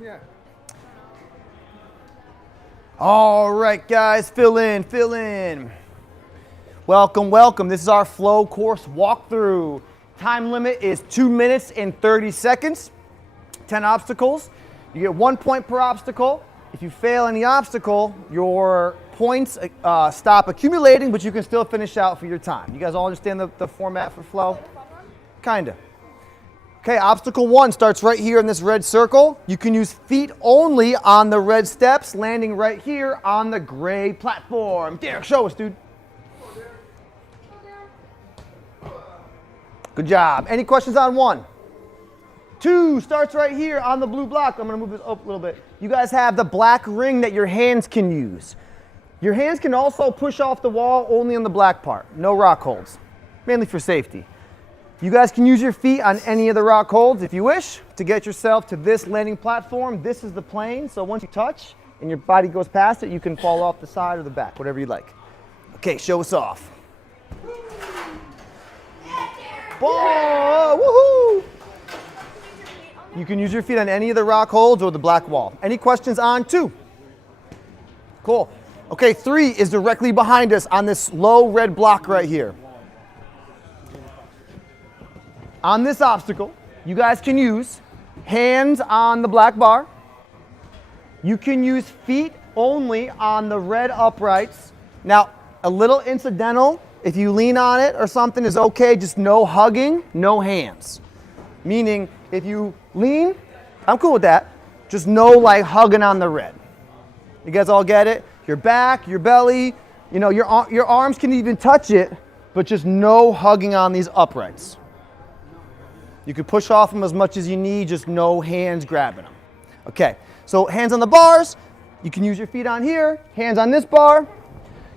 Yeah. All right, guys, fill in. Welcome. This is our flow course walkthrough. Time limit is 2 minutes and 30 seconds. 10 obstacles. You get 1 point per obstacle. If you fail any obstacle, your points stop accumulating, but you can still finish out for your time. You guys all understand the format for flow? Kinda. Okay, obstacle 1 starts right here in this red circle. You can use feet only on the red steps, landing right here on the gray platform. Derek, show us, dude. Good job. Any questions on 1? 2 starts right here on the blue block. I'm gonna move this up a little bit. You guys have the black ring that your hands can use. Your hands can also push off the wall only on the black part. No rock holds, mainly for safety. You guys can use your feet on any of the rock holds if you wish to get yourself to this landing platform. This is the plane, so once you touch and your body goes past it, you can fall off the side or the back, whatever you like. Okay, show us off. Ball, woohoo! You can use your feet on any of the rock holds or the black wall. Any questions on 2? Cool. Okay, 3 is directly behind us on this low red block right here. On this obstacle, you guys can use hands on the black bar. You can use feet only on the red uprights. Now, a little incidental, if you lean on it or something is okay, just no hugging, no hands. Meaning, if you lean, I'm cool with that, just no like hugging on the red. You guys all get it? Your back, your belly, you know, your arms can even touch it, but just no hugging on these uprights. You can push off them as much as you need, just no hands grabbing them. Okay, so hands on the bars. You can use your feet on here, hands on this bar.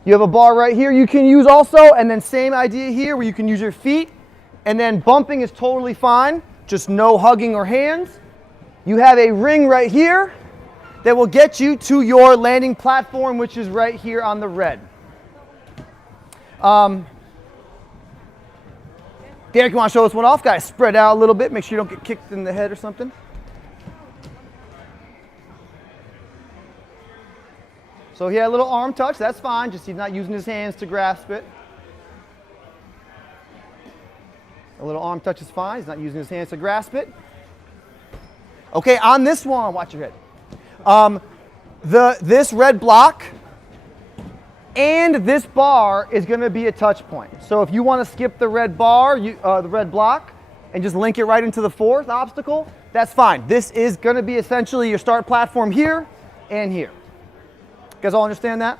You have a bar right here you can use also, and then same idea here where you can use your feet, and then bumping is totally fine, just no hugging or hands. You have a ring right here that will get you to your landing platform, which is right here on the red. Derek, you want to show us one off? Guys, spread out a little bit. Make sure you don't get kicked in the head or something. So he had a little arm touch. That's fine. Just he's not using his hands to grasp it. A little arm touch is fine. He's not using his hands to grasp it. Okay, on this one, watch your head. This red block and this bar is going to be a touch point. So if you want to skip the red bar, the red block, and just link it right into the 4th obstacle, that's fine. This is going to be essentially your start platform here and here. You guys all understand that?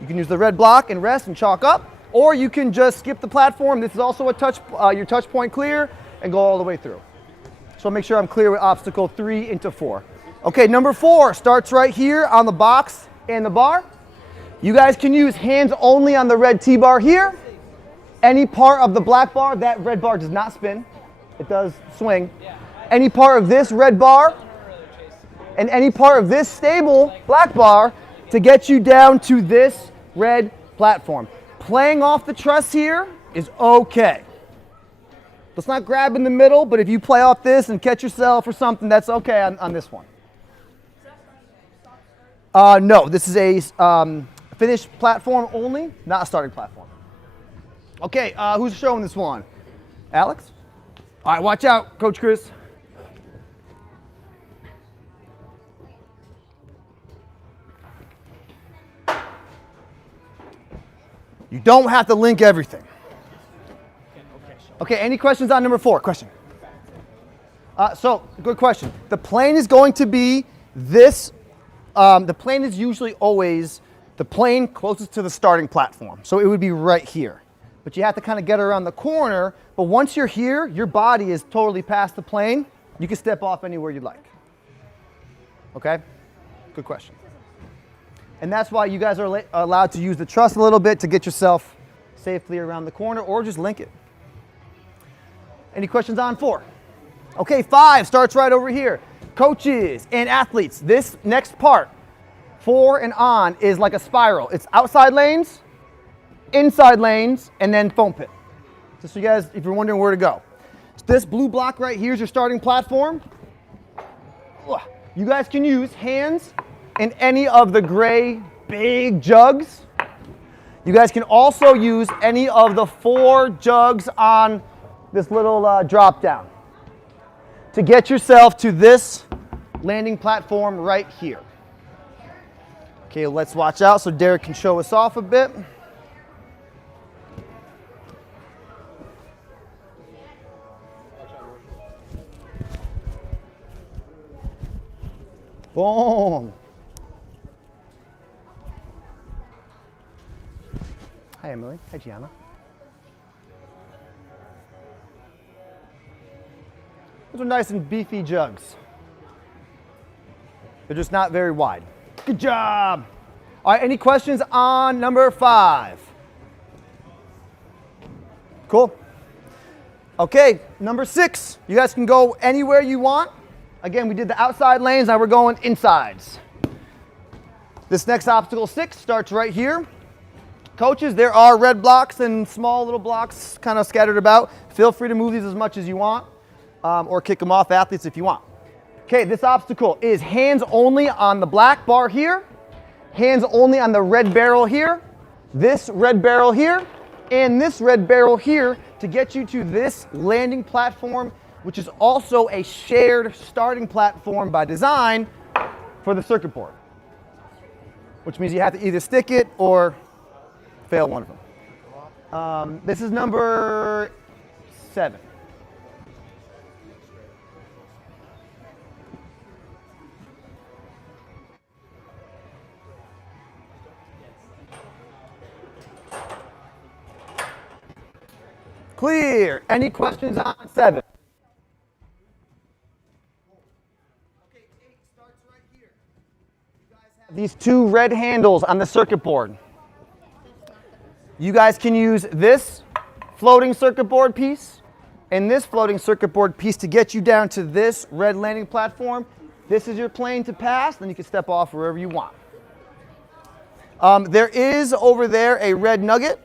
You can use the red block and rest and chalk up, or you can just skip the platform. This is also a your touch point clear and go all the way through. So make sure I'm clear with obstacle 3 into 4. Okay, number 4 starts right here on the box and the bar. You guys can use hands only on the red T-bar here. Any part of the black bar, that red bar does not spin. It does swing. Any part of this red bar and any part of this stable black bar to get you down to this red platform. Playing off the truss here is okay. Let's not grab in the middle, but if you play off this and catch yourself or something, that's okay on this one. No, this is a finished platform only, not a starting platform. Okay, who's showing this one? Alex? All right, watch out, Coach Chris. You don't have to link everything. Okay, any questions on number 4? Question. So, good question. The plane is going to be this. The plane is usually always the plane closest to the starting platform. So it would be right here. But you have to kind of get around the corner. But once you're here, your body is totally past the plane. You can step off anywhere you'd like. Okay? Good question. And that's why you guys are allowed to use the truss a little bit to get yourself safely around the corner, or just link it. Any questions on 4? Okay, 5 starts right over here. Coaches and athletes, this next part, 4 and on, is like a spiral. It's outside lanes, inside lanes, and then foam pit. Just so you guys, if you're wondering where to go. So this blue block right here is your starting platform. You guys can use hands in any of the gray big jugs. You guys can also use any of the 4 jugs on this little drop down to get yourself to this landing platform right here. Okay, let's watch out so Derek can show us off a bit. Boom. Hi, Emily. Hi, Gianna. Those are nice and beefy jugs. They're just not very wide. Good job. All right, any questions on number 5? Cool. Okay, number 6. You guys can go anywhere you want. Again, we did the outside lanes, now we're going insides. This next obstacle 6 starts right here. Coaches, there are red blocks and small little blocks kind of scattered about. Feel free to move these as much as you want, or kick them off, athletes, if you want. Okay, this obstacle is hands only on the black bar here, hands only on the red barrel here, this red barrel here, and this red barrel here to get you to this landing platform, which is also a shared starting platform by design for the circuit board, which means you have to either stick it or fail one of them. This is number 7. Clear. Any questions on 7? Okay, 8 starts right here. You guys have these 2 red handles on the circuit board. You guys can use this floating circuit board piece and this floating circuit board piece to get you down to this red landing platform. This is your plane to pass, then you can step off wherever you want. There is over there a red nugget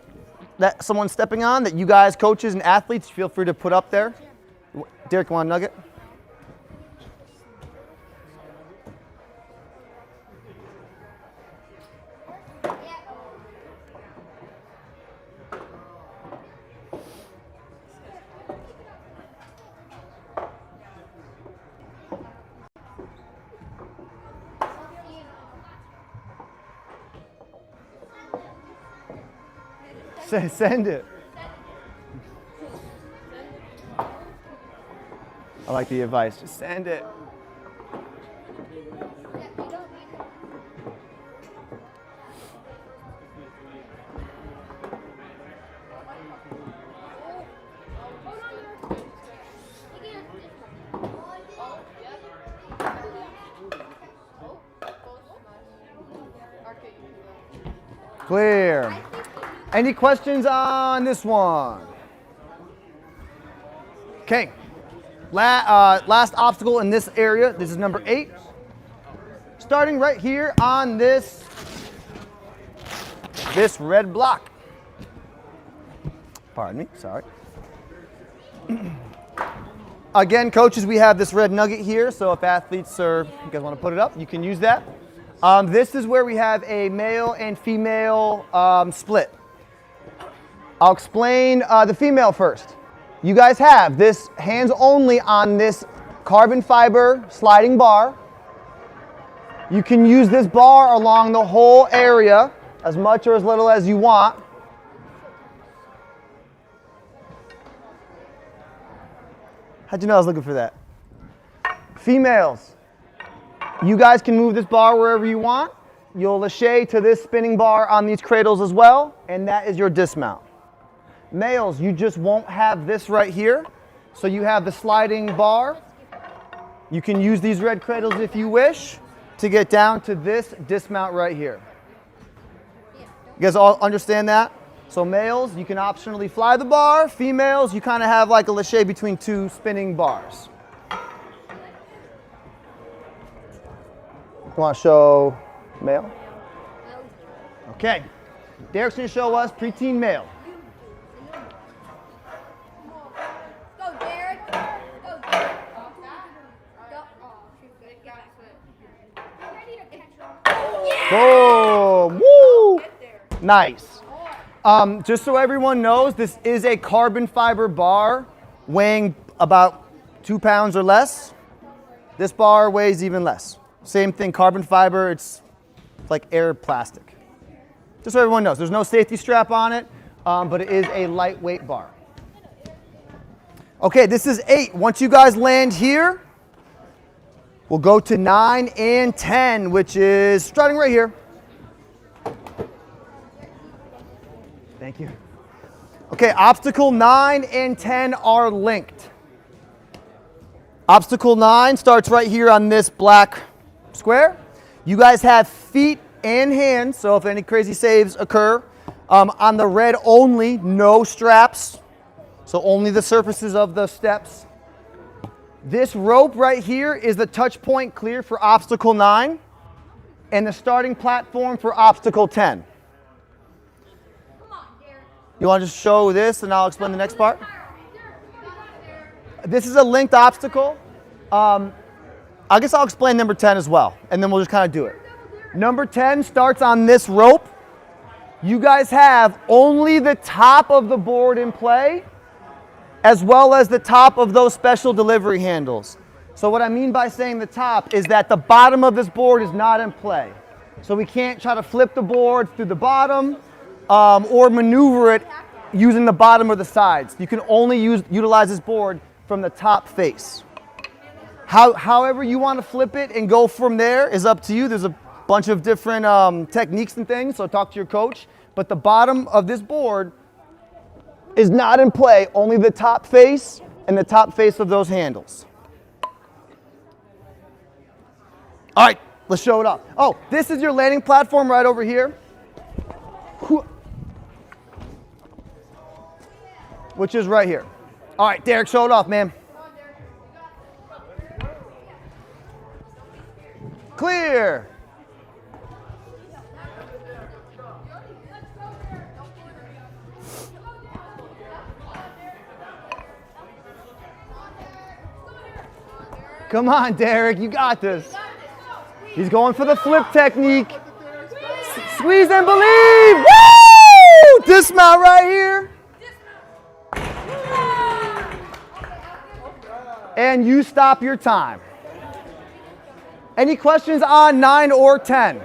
that someone's stepping on that you guys, coaches and athletes, feel free to put up there. Derek, you want a nugget? Send it. I like the advice. Just send it. Clear. Any questions on this one? Okay. Last obstacle in this area. This is number 8. Starting right here on this red block. Pardon me. Sorry. Again, coaches, we have this red nugget here. So if athletes or you guys want to put it up, you can use that. This is where we have a male and female split. I'll explain the female first. You guys have this hands only on this carbon fiber sliding bar. You can use this bar along the whole area, as much or as little as you want. How'd you know I was looking for that? Females, you guys can move this bar wherever you want. You'll lâcher to this spinning bar on these cradles as well, and that is your dismount. Males, you just won't have this right here. So you have the sliding bar. You can use these red cradles if you wish to get down to this dismount right here. You guys all understand that? So males, you can optionally fly the bar. Females, you kind of have like a lâcher between 2 spinning bars. You want to show male? Okay. Derek's going to show us preteen male. Nice. Just so everyone knows, this is a carbon fiber bar weighing about 2 pounds or less. This bar weighs even less. Same thing, carbon fiber, it's like air plastic. Just so everyone knows, there's no safety strap on it, but it is a lightweight bar. Okay, this is 8. Once you guys land here, we'll go to 9 and 10, which is starting right here. Thank you. Okay, obstacle 9 and 10 are linked. Obstacle 9 starts right here on this black square. You guys have feet and hands, so if any crazy saves occur. On the red only, no straps, so only the surfaces of the steps. This rope right here is the touch point clear for obstacle 9 and the starting platform for obstacle 10. You want to just show this and I'll explain the next part? This is a linked obstacle. I guess I'll explain number 10 as well, and then we'll just kind of do it. Number 10 starts on this rope. You guys have only the top of the board in play, as well as the top of those special delivery handles. So what I mean by saying the top is that the bottom of this board is not in play. So we can't try to flip the board through the bottom or maneuver it using the bottom or the sides. You can only utilize this board from the top face. However you want to flip it and go from there is up to you. There's a bunch of different techniques and things, so talk to your coach. But the bottom of this board is not in play, only the top face and the top face of those handles. All right, let's show it off. Oh, this is your landing platform right over here, which is right here. All right, Derek, show it off, man. Clear. Come on, Derek, you got this. He's going for the flip technique. Squeeze and believe. Woo! Dismount right here. And you stop your time. Any questions on 9 or 10?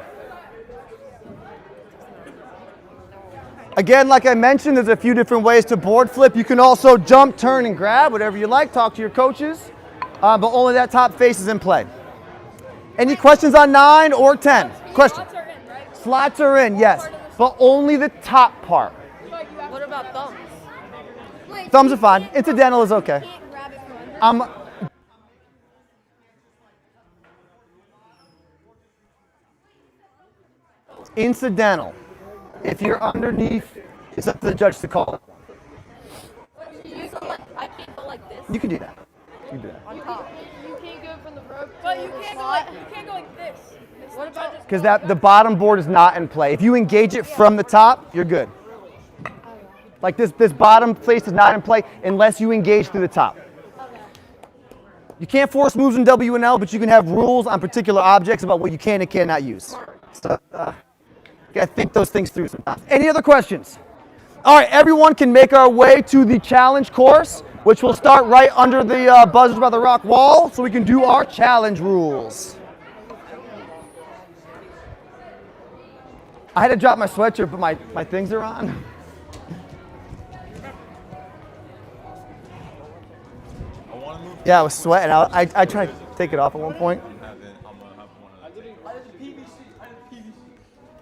Again, like I mentioned, there's a few different ways to board flip. You can also jump, turn, and grab, whatever you like. Talk to your coaches. But only that top face is in play. Any questions on 9 or 10? Question? Slots are in, right? Slots are in, yes. But only the top part. What about thumbs? Thumbs are fine. Incidental is okay. Incidental. If you're underneath, it's up to the judge to call it. I can't go like this. You can do that. You can do that. On top. You can't go from the rope but you can't go like this. What about Because the bottom board is not in play. If you engage it from the top, you're good. Like this bottom face is not in play unless you engage through the top. You can't force moves in W and L, but you can have rules on particular objects about what you can and cannot use. So, you gotta think those things through sometimes. Any other questions? All right, everyone can make our way to the challenge course, which will start right under the buzzers by the rock wall, so we can do our challenge rules. I had to drop my sweatshirt, but my things are on. Yeah, I was sweating. I tried to take it off at one point.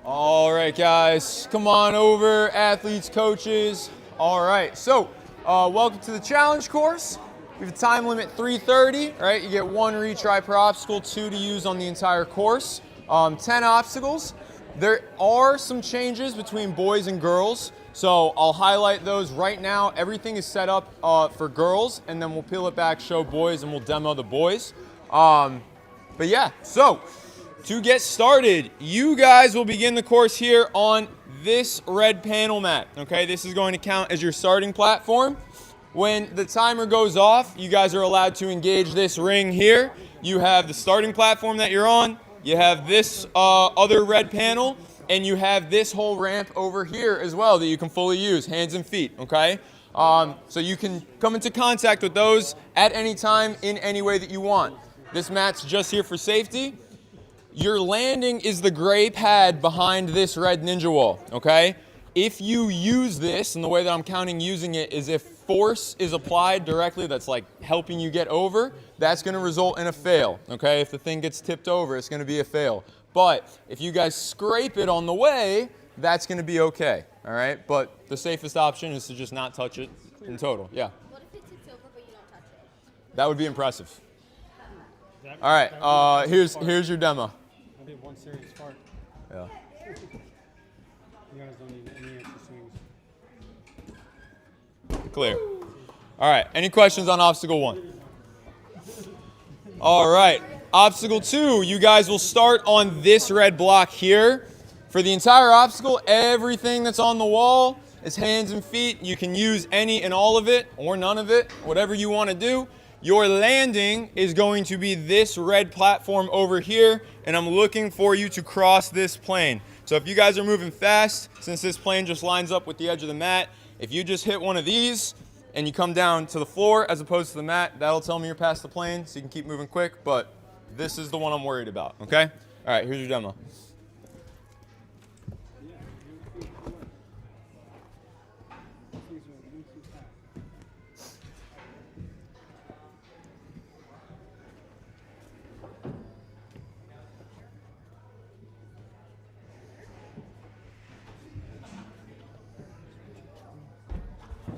All right, guys, come on over, athletes, coaches. All right, so welcome to the challenge course. We have a time limit 3:30, right? You get 1 retry per obstacle, 2 to use on the entire course. 10 obstacles. There are some changes between boys and girls, so I'll highlight those right now. Everything is set up for girls, and then we'll peel it back, show boys, and we'll demo the boys. But yeah, so to get started, you guys will begin the course here on this red panel mat, okay? This is going to count as your starting platform. When the timer goes off, you guys are allowed to engage this ring here. You have the starting platform that you're on. You have this other red panel, And you have this whole ramp over here as well that you can fully use, hands and feet, okay? So you can come into contact with those at any time in any way that you want. This mat's just here for safety. Your landing is the gray pad behind this red ninja wall, okay? If you use this, and the way that I'm counting using it is if force is applied directly that's like helping you get over, that's gonna result in a fail, okay? If the thing gets tipped over, it's gonna be a fail. But if you guys scrape it on the way, that's gonna be okay, all right? But the safest option is to just not touch it in total, yeah. What if it tips over but you don't touch it? That would be impressive. All right, here's your demo. I did one serious part. Yeah. You guys don't need any extra swings. Clear. All right, any questions on obstacle 1? All right, obstacle 2, you guys will start on this red block here. For the entire obstacle, everything that's on the wall is hands and feet. You can use any and all of it or none of it, whatever you want to do. Your landing is going to be this red platform over here, and I'm looking for you to cross this plane. So if you guys are moving fast, since this plane just lines up with the edge of the mat, if you just hit one of these and you come down to the floor as opposed to the mat, that'll tell me you're past the plane, so you can keep moving quick, but this is the one I'm worried about, okay? All right, here's your demo.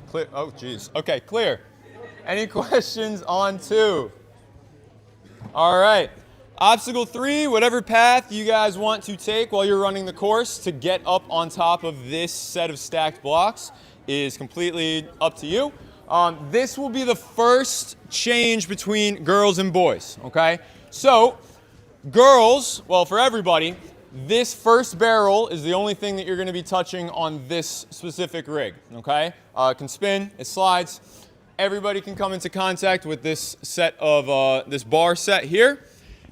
Clear. Oh, geez. Okay, clear. Any questions on 2? All right. Obstacle 3, whatever path you guys want to take while you're running the course to get up on top of this set of stacked blocks is completely up to you. This will be the first change between girls and boys, okay? So, girls, well, for everybody, this first barrel is the only thing that you're going to be touching on this specific rig, okay? It can spin, it slides. Everybody can come into contact with this set of, this bar set here.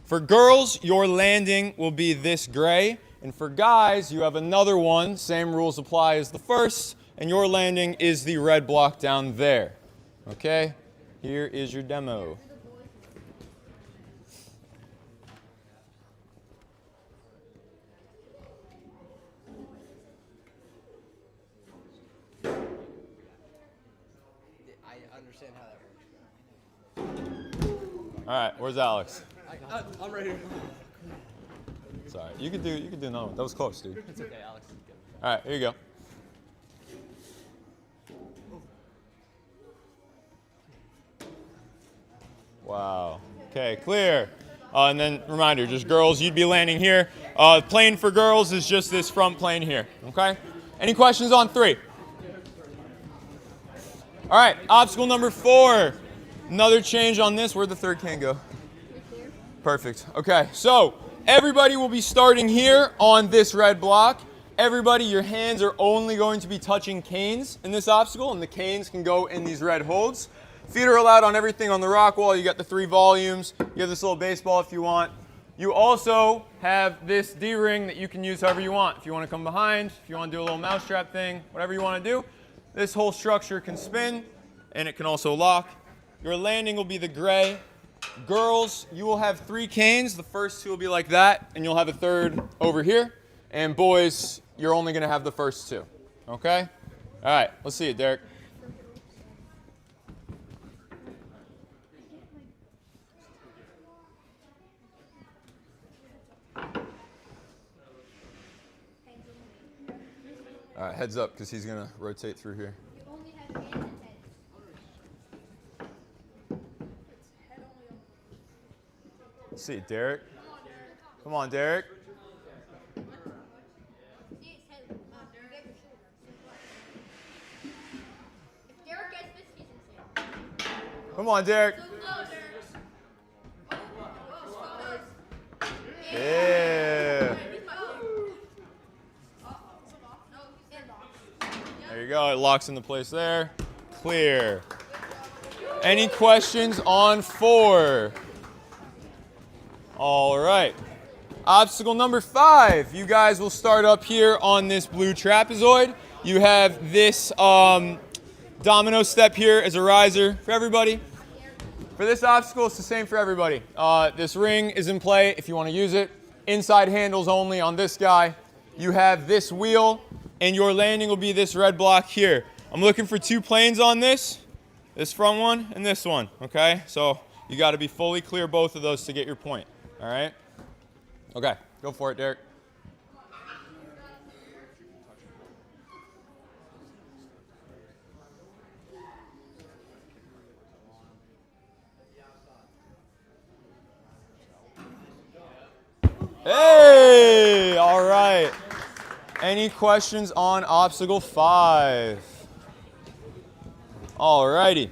For girls, your landing will be this gray. And for guys, you have another one, same rules apply as the first, and your landing is the red block down there, okay? Here is your demo. All right, where's Alex? I'm right here. Sorry, you could do another one. That was close, dude. It's okay, Alex. All right, here you go. Wow. Okay, clear. And then reminder, just girls, you'd be landing here. Plane for girls is just this front plane here. Okay. Any questions on 3? All right, obstacle number 4. Another change on this. Where'd the third can go? Perfect. Okay, so everybody will be starting here on this red block. Everybody, your hands are only going to be touching canes in this obstacle, and the canes can go in these red holds. Feet are allowed on everything on the rock wall. You got the 3 volumes. You have this little baseball if you want. You also have this D-ring that you can use however you want. If you want to come behind, if you want to do a little mousetrap thing, whatever you want to do. This whole structure can spin, and it can also lock. Your landing will be the gray. Girls, you will have 3 canes. The first 2 will be like that, and you'll have a third over here. And boys, you're only going to have the first 2. Okay? All right, let's see it, Derek. All right, heads up, because he's going to rotate through here. Let's see, Derek. Come on, Derek. Come on, Derek. Yeah. There you go. It locks into place there. Clear. Any questions on 4? All right. Obstacle number 5. You guys will start up here on this blue trapezoid. You have this domino step here as a riser for everybody. For this obstacle, it's the same for everybody. This ring is in play if you want to use it. Inside handles only on this guy. You have this wheel, and your landing will be this red block here. I'm looking for 2 planes on this front one and this one, okay? So you got to be fully clear both of those to get your point, all right? Okay, go for it, Derek. Hey, all right. Any questions on obstacle 5? All righty.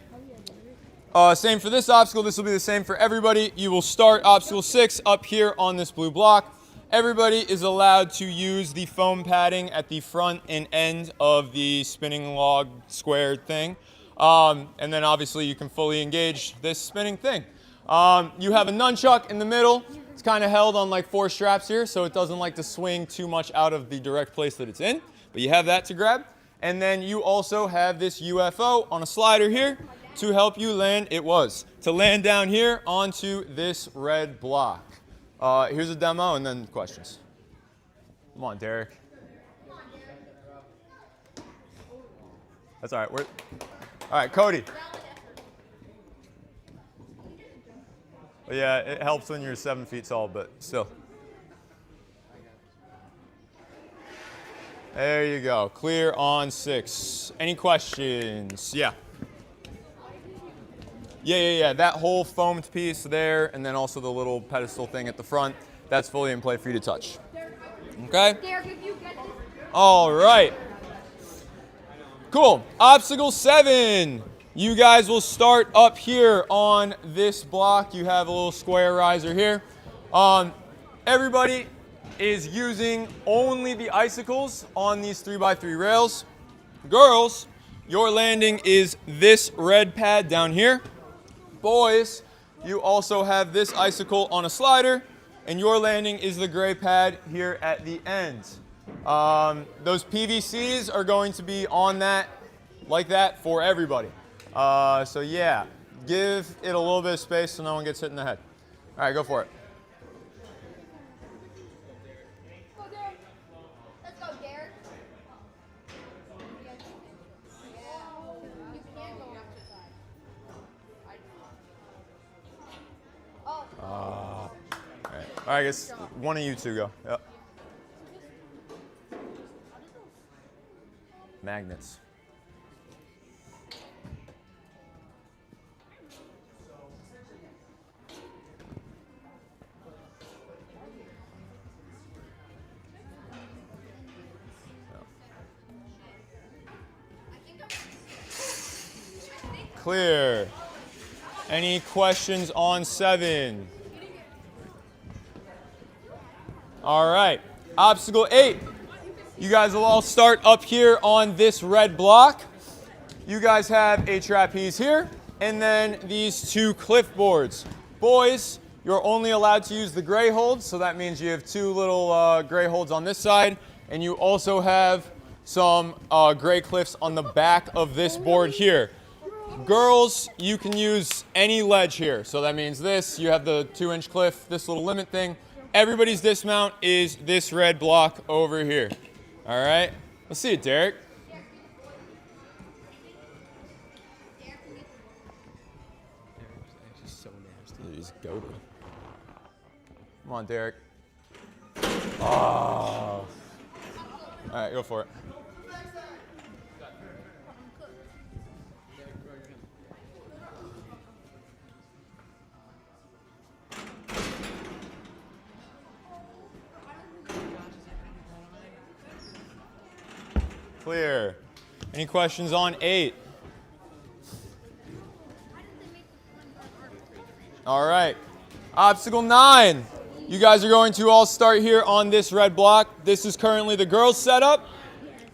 Same for this obstacle. This will be the same for everybody. You will start obstacle 6 up here on this blue block. Everybody is allowed to use the foam padding at the front and end of the spinning log square thing. And then obviously you can fully engage this spinning thing. You have a nunchuck in the middle. It's kind of held on like 4 straps here, so it doesn't like to swing too much out of the direct place that it's in. But you have that to grab. And then you also have this UFO on a slider here to help you land. To land down here onto this red block. Here's a demo and then questions. Come on, Derek. That's all right. All right, Cody. Well, yeah, it helps when you're 7 feet tall, but still. There you go. Clear on 6. Any questions? Yeah. Yeah. That whole foamed piece there, and then also the little pedestal thing at the front, that's fully in play for you to touch. Okay? All right. Cool. Obstacle 7. You guys will start up here on this block. You have a little square riser here. Everybody is using only the icicles on these 3x3 rails. Girls, your landing is this red pad down here. Boys, you also have this icicle on a slider, and your landing is the gray pad here at the end. Those PVCs are going to be on that, like that, for everybody. So yeah, give it a little bit of space so no one gets hit in the head. All right, go for it. Let's go, Derek. All right, I guess one of you two go. Yep. Magnets. Clear. Any questions on 7? All right. Obstacle 8. You guys will all start up here on this red block. You guys have a trapeze here, and then these 2 cliff boards. Boys, you're only allowed to use the gray holds, so that means you have 2 little gray holds on this side, and you also have some gray cliffs on the back of this board here. Girls, you can use any ledge here. So that means this, you have the 2-inch cliff, this little limit thing. Everybody's dismount is this red block over here. All right, let's see it, Derek. He's goated. Come on, Derek. Oh. All right, go for it. Clear. Any questions on 8? All right. Obstacle 9. You guys are going to all start here on this red block. This is currently the girls' setup.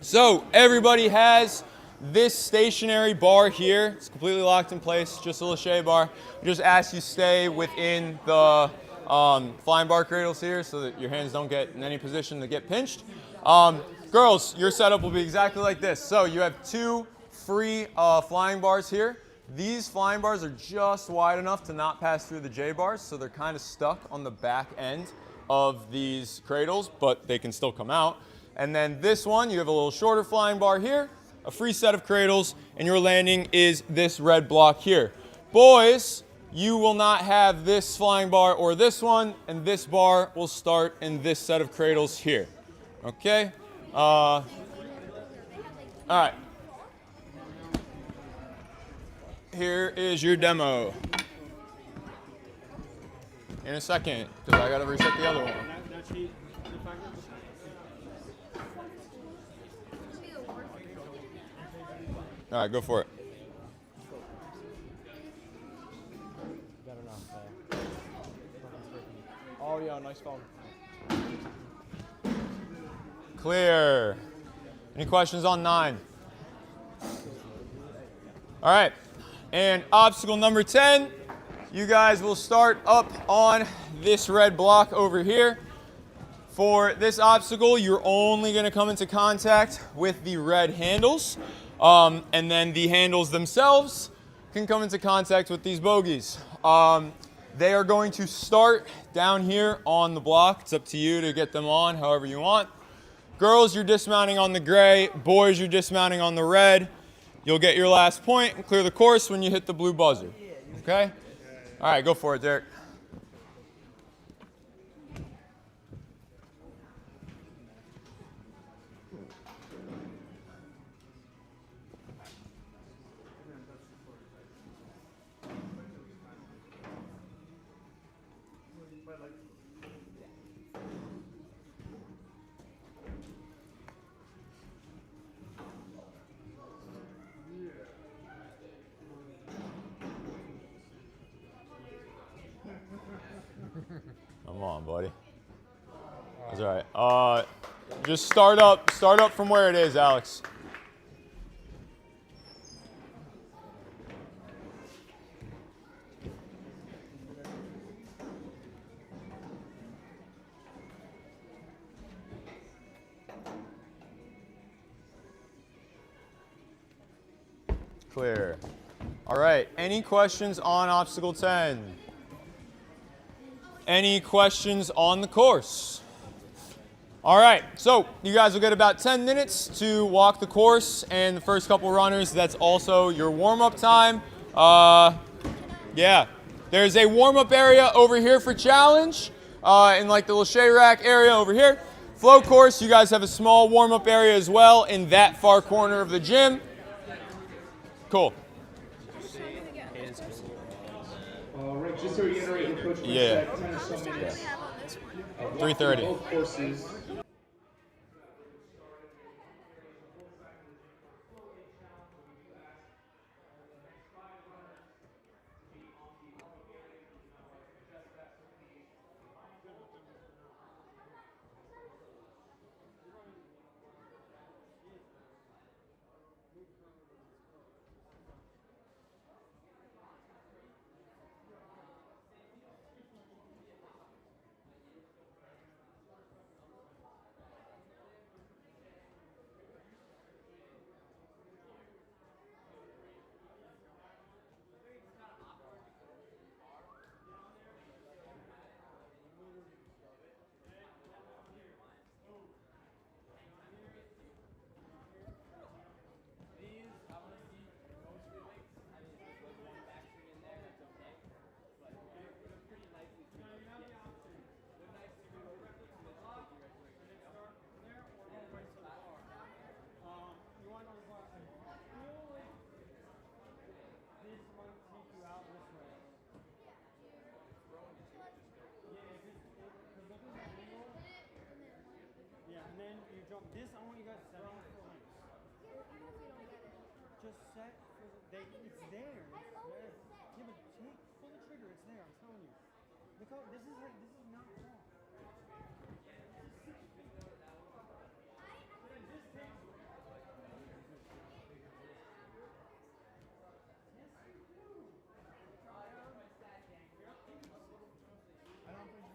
So everybody has this stationary bar here. It's completely locked in place, just a Lachey bar. We just ask you stay within the flying bar cradles here so that your hands don't get in any position to get pinched. Girls, your setup will be exactly like this. So you have 2 free flying bars here. These flying bars are just wide enough to not pass through the J bars, so they're kind of stuck on the back end of these cradles, but they can still come out. And then this one, you have a little shorter flying bar here, a free set of cradles, and your landing is this red block here. Boys, you will not have this flying bar or this one, and this bar will start in this set of cradles here. Okay? All right. Here is your demo. In a second, because I got to reset the other one. All right, go for it. Oh yeah, nice phone. Clear. Any questions on 9? All right. And obstacle number 10, you guys will start up on this red block over here. For this obstacle, you're only going to come into contact with the red handles, and then the handles themselves can come into contact with these bogies. They are going to start down here on the block. It's up to you to get them on however you want. Girls, you're dismounting on the gray. Boys, you're dismounting on the red. You'll get your last point and clear the course when you hit the blue buzzer. Okay? All right, go for it, Derek. Come on, buddy. That's all right. Just start up from where it is, Alex. Clear. All right, any questions on obstacle 10? Any questions on the course? All right, so you guys will get about 10 minutes to walk the course, and the first couple runners, that's also your warm-up time. Yeah, there's a warm-up area over here for challenge, in like the Lachey rack area over here. Flow course, you guys have a small warm-up area as well in that far corner of the gym. Cool. Rick, just to reiterate, your coach said 10 or so minutes. 3:30. Both courses. This, I want you guys to set on the full length. Just set for the, it's there. It's there. Yeah, but pull the trigger. It's there. I'm telling you. Look how this is not wrong. I don't think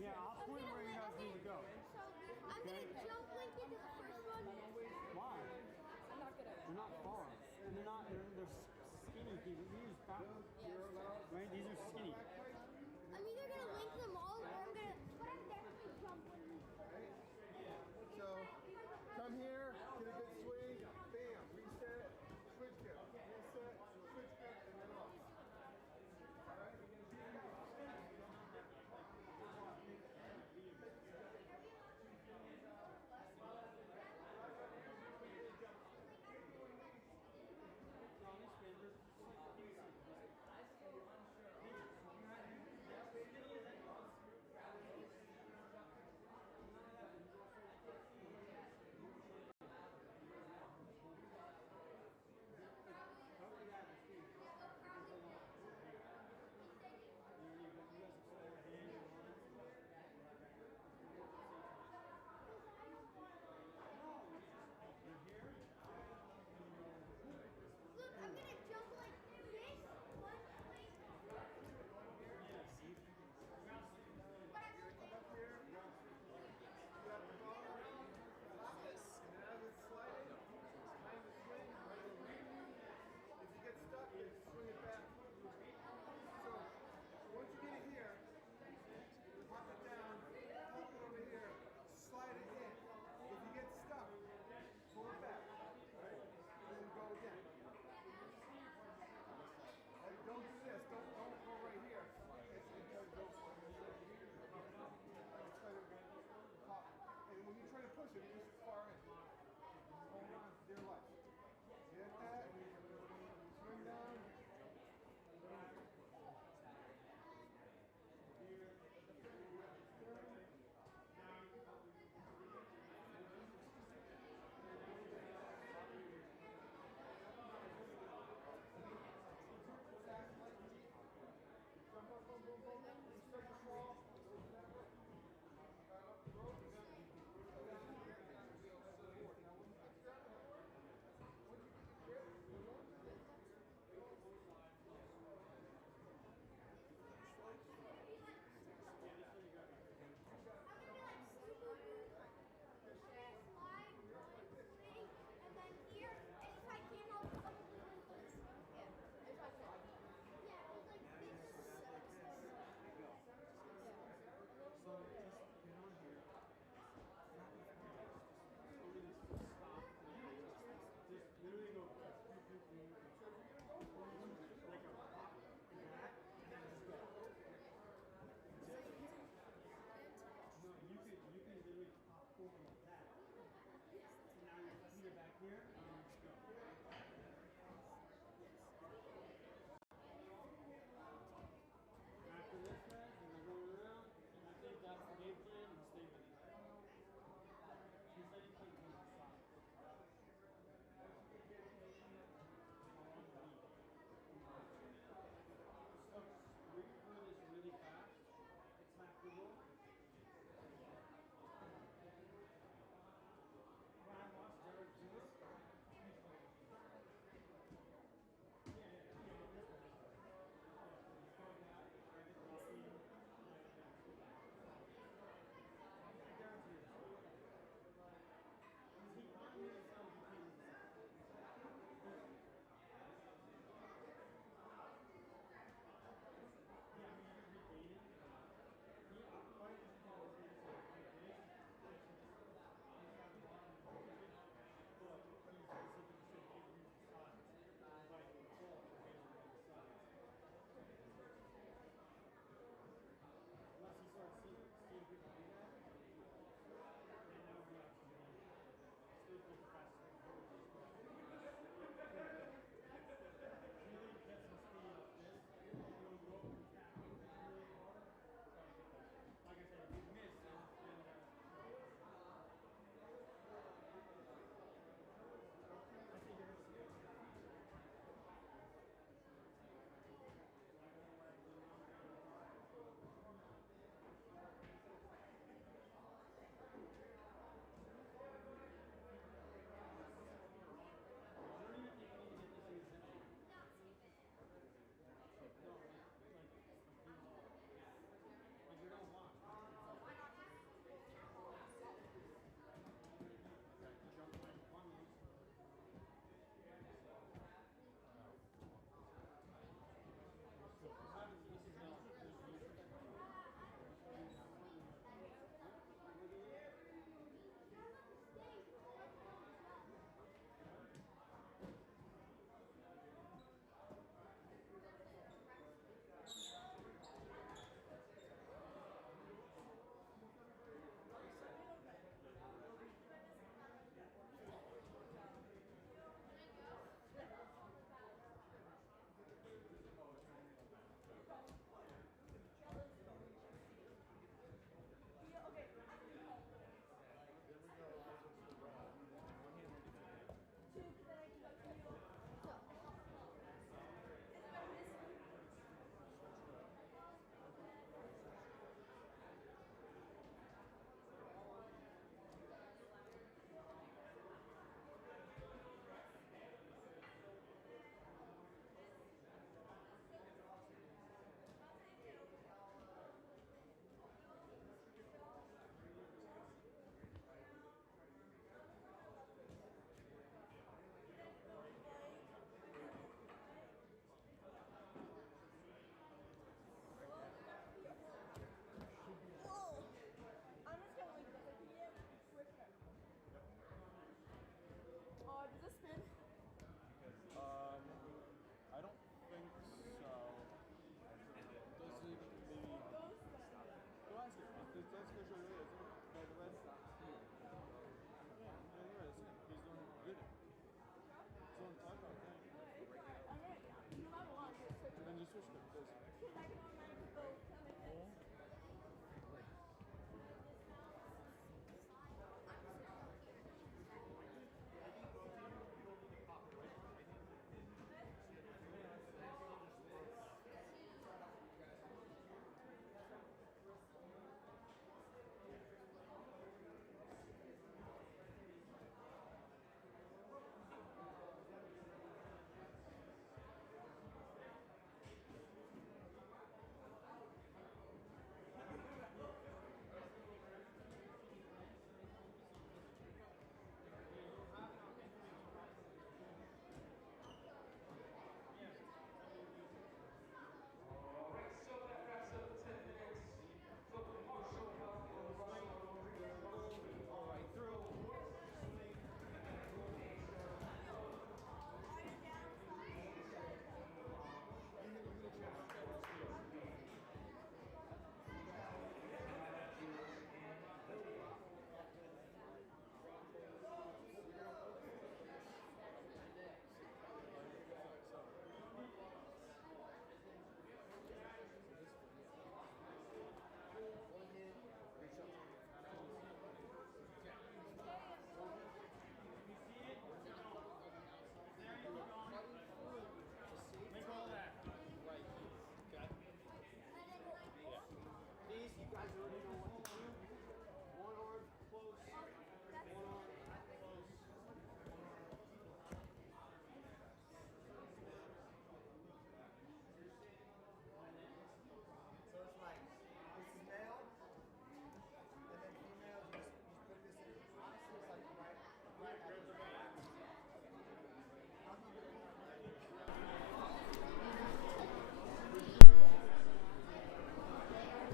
Yeah, I'll point where you guys need to go. So I'm gonna jump Lincoln to the first one. Why? I'm not good at it. They're not far. And they're skinny people. These are fat. Right? These are skinny. I'm either gonna link them all or I'm definitely jumping. So, come here, get a good swing, bam, reset, switch grip, reset, switch grip, and then off. Alright? Look, I'm gonna jump like this. One, wait. But I will do. And as it's sliding, time to swing, if you get stuck, you swing it back. So, once you get it here, pop it down, pop it over here, slide it in. If you get stuck, pull it back, right? And then go again. Don't do this, don't go right here. It's because go pop. And when you try to push it, push it far in. Hold on for dear life. Get that, swing down. Jump up, boom, boom, boom. Start to fall. And then here, and if I can, I'll probably win this. Yeah, if I can. Yeah, but like this sucks. So just get on here. Stop. Just literally go like a pop and that, and then just go. No, you can literally pop over like that. And now your feet are back here, and then just go. After this guys, you're gonna go around, and I think that's the game plan, and stay with it. He said he played on the side. So, we can do this really fast. It's not cool. When I watched Derek do this,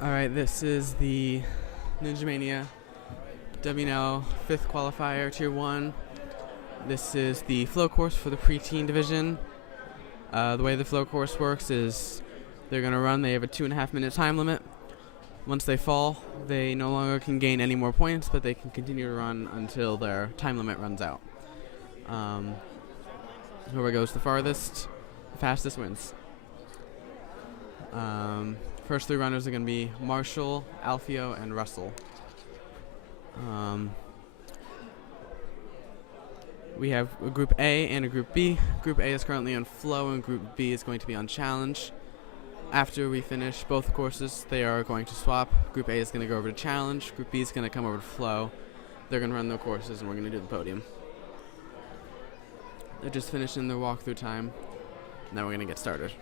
All right, this is the Ninja Mania WNL 5th qualifier, Tier 1. This is the flow course for the preteen division. The way the flow course works is they're going to run. They have a 2.5 minute time limit. Once they fall, they no longer can gain any more points, but they can continue to run until their time limit runs out. Whoever goes the farthest, the fastest wins. First 3 runners are going to be Marshall, Alfio, and Russell. We have a Group A and a Group B. Group A is currently on flow, and Group B is going to be on challenge. After we finish both courses, they are going to swap. Group A is going to go over to challenge. Group B is going to come over to flow. They're going to run their courses, and we're going to do the podium. They're just finishing their walkthrough time. Now we're going to get started.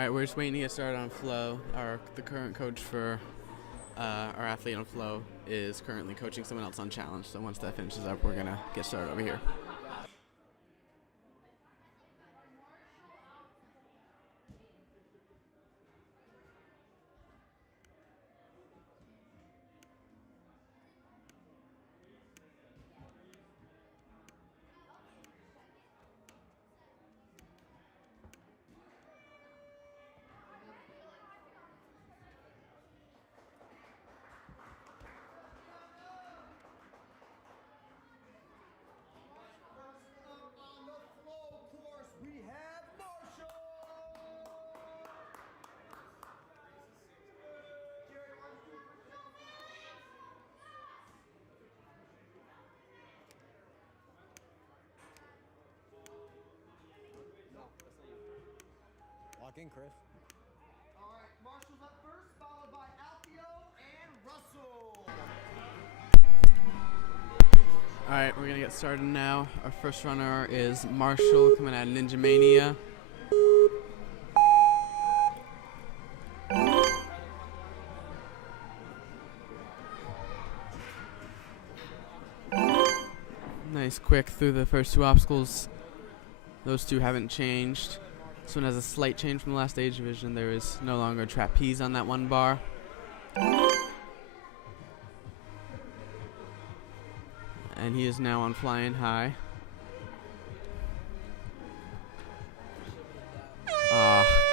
right, we're just waiting to get started on flow. The current coach for our athlete on flow is currently coaching someone else on challenge. So once that finishes up, we're gonna get started over here. On the flow course, we have Marshall. Jerry, why don't you do it yourself? Walk in, Chris. All right, Marshall's up first, followed by Alfio and Russell. All right, we're gonna get started now. Our first runner is Marshall coming out of Ninja Mania. Nice quick through the first two obstacles. Those two haven't changed. This one has a slight change from the last age division. There is no longer a trapeze on that one bar. And he is now on flying high.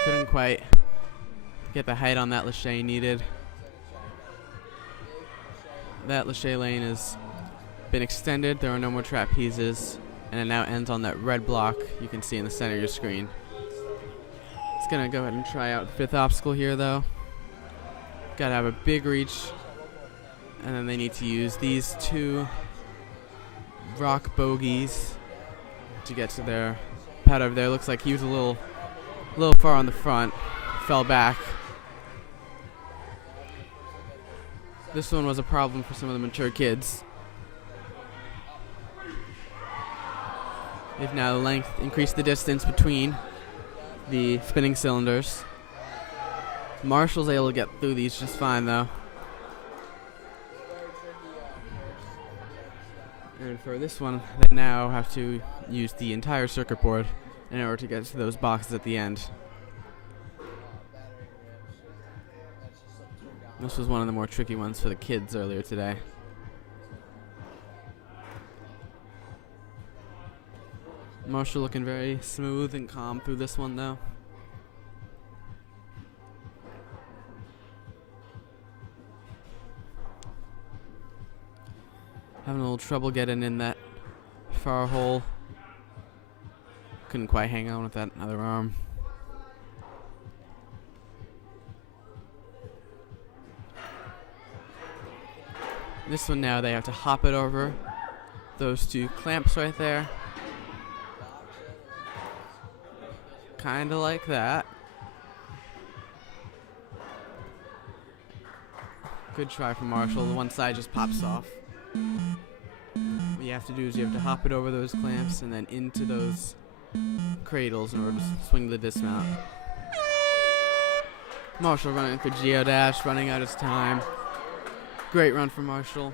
Couldn't quite get the height on that lâché needed. That lâché lane has been extended. There are no more trapezes, and it now ends on that red block you can see in the center of your screen. It's gonna go ahead and try out fifth obstacle here though. Gotta have a big reach, and then they need to use these two rock bogeys to get to their pad over there. Looks like he was a little far on the front, fell back. This one was a problem for some of the mature kids. They've now increased the distance between the spinning cylinders. Marshall's able to get through these just fine though. And for this one, they now have to use the entire circuit board in order to get to those boxes at the end. This was one of the more tricky ones for the kids earlier today. Marshall looking very smooth and calm through this one though. Having a little trouble getting in that far hole. Couldn't quite hang on with that other arm. This one now they have to hop it over those two clamps right there. Kinda like that. Good try from Marshall. The one side just pops off. What you have to do is you have to hop it over those clamps and then into those cradles in order to swing the dismount. Marshall running for geodash, running out his time. Great run for Marshall.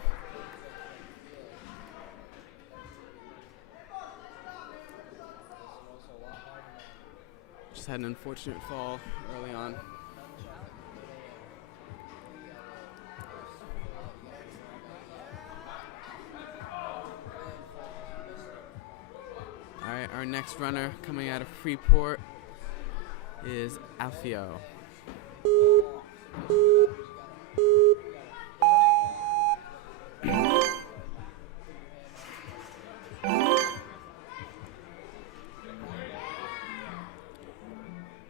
Just had an unfortunate fall early on. Alright, our next runner coming out of Freeport is Alfio.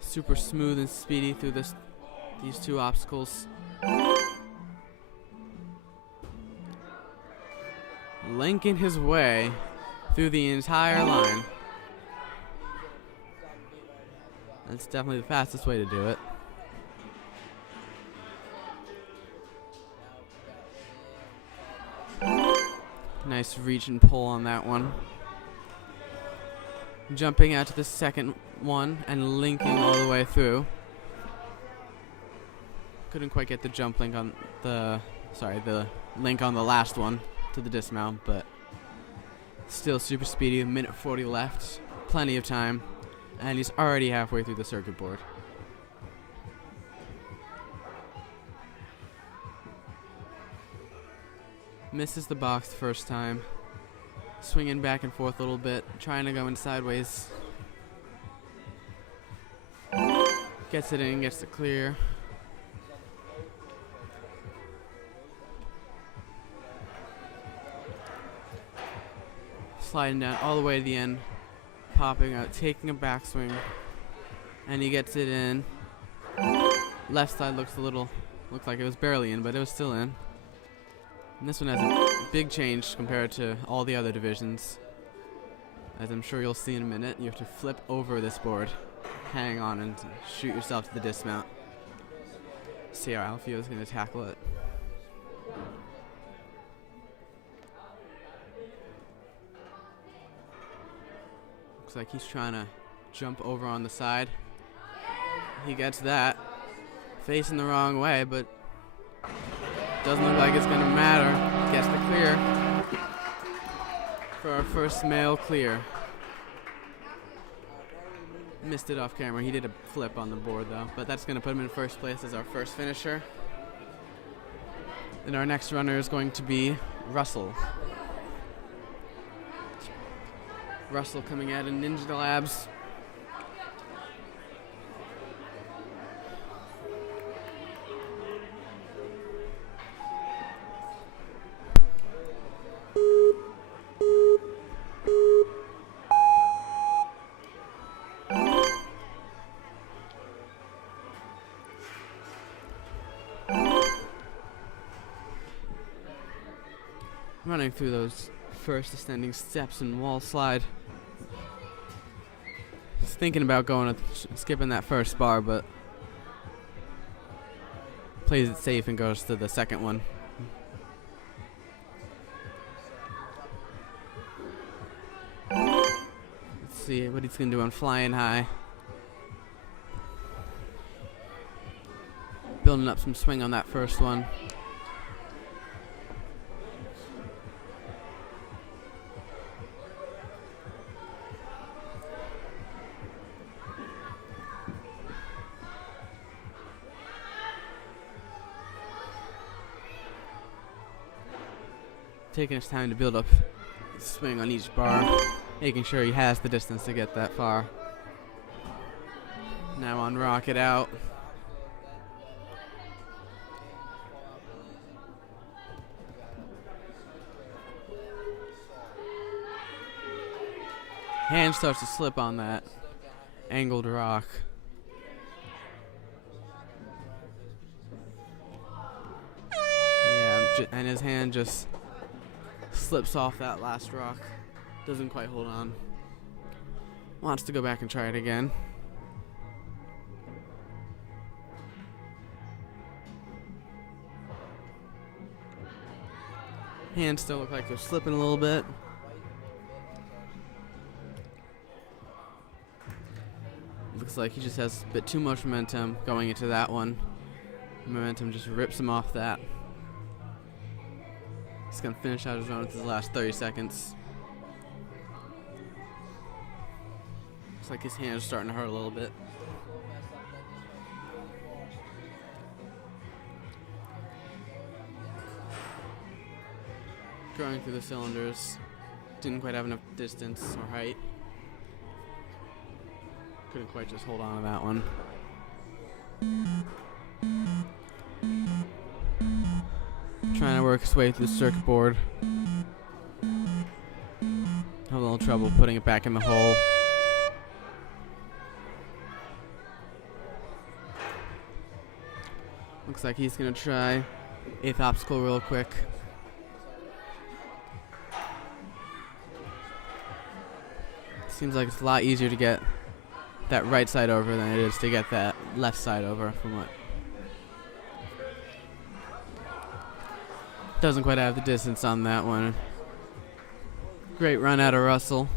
Super smooth and speedy through these two obstacles. Linking his way through the entire line. That's definitely the fastest way to do it. Nice reach and pull on that one. Jumping out to the second one and linking all the way through. Couldn't quite get the jump link on the link on the last one to the dismount, but still super speedy. A minute 40 left, plenty of time, and he's already halfway through the circuit board. Misses the box the first time, swinging back and forth a little bit, trying to go in sideways. Gets it in, gets it clear. Sliding down all the way to the end, popping out, taking a backswing, and he gets it in. Left side looked like it was barely in, but it was still in. And this one has a big change compared to all the other divisions. As I'm sure you'll see in a minute, you have to flip over this board, hang on, and shoot yourself to the dismount. See how Alfio is going to tackle it. Looks like he's trying to jump over on the side. He gets that. Facing the wrong way, but doesn't look like it's going to matter. Gets the clear for our first male clear. Missed it off camera. He did a flip on the board though, but that's going to put him in first place as our first finisher. And our next runner is going to be Russell. Russell coming out in Ninja Labs. Running through those first ascending steps and wall slide. Just thinking about skipping that first bar, but plays it safe and goes to the second one. Let's see what he's gonna do on flying high. Building up some swing on that first one. Taking his time to build up swing on each bar, making sure he has the distance to get that far. Now on rocket out. Hand starts to slip on that angled rock. Yeah, and his hand just slips off that last rock. Doesn't quite hold on. Wants to go back and try it again. Hands still look like they're slipping a little bit. Looks like he just has a bit too much momentum going into that one. Momentum just rips him off that. He's going to finish out his run with his last 30 seconds. Looks like his hand is starting to hurt a little bit. Going through the cylinders. Didn't quite have enough distance or height. Couldn't quite just hold on to that one. Trying to work his way through the circuit board. Have a little trouble putting it back in the hole. Looks like he's gonna try 8th obstacle real quick. Seems like it's a lot easier to get that right side over than it is to get that left side over from what doesn't quite have the distance on that one. Great run out of Russell.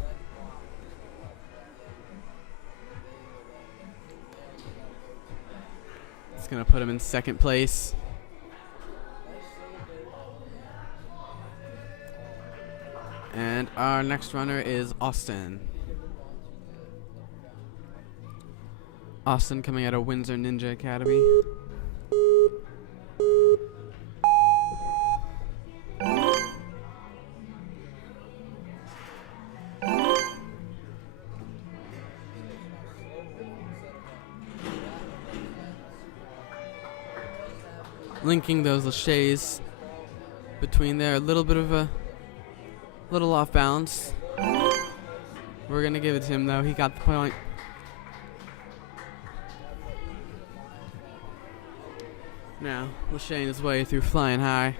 It's going to put him in second place. And our next runner is Austin. Austin coming out of Windsor Ninja Academy. Linking those laches between there, a little bit of a little off balance. We're gonna give it to him though, he got the point. Now, laching his way through flying high.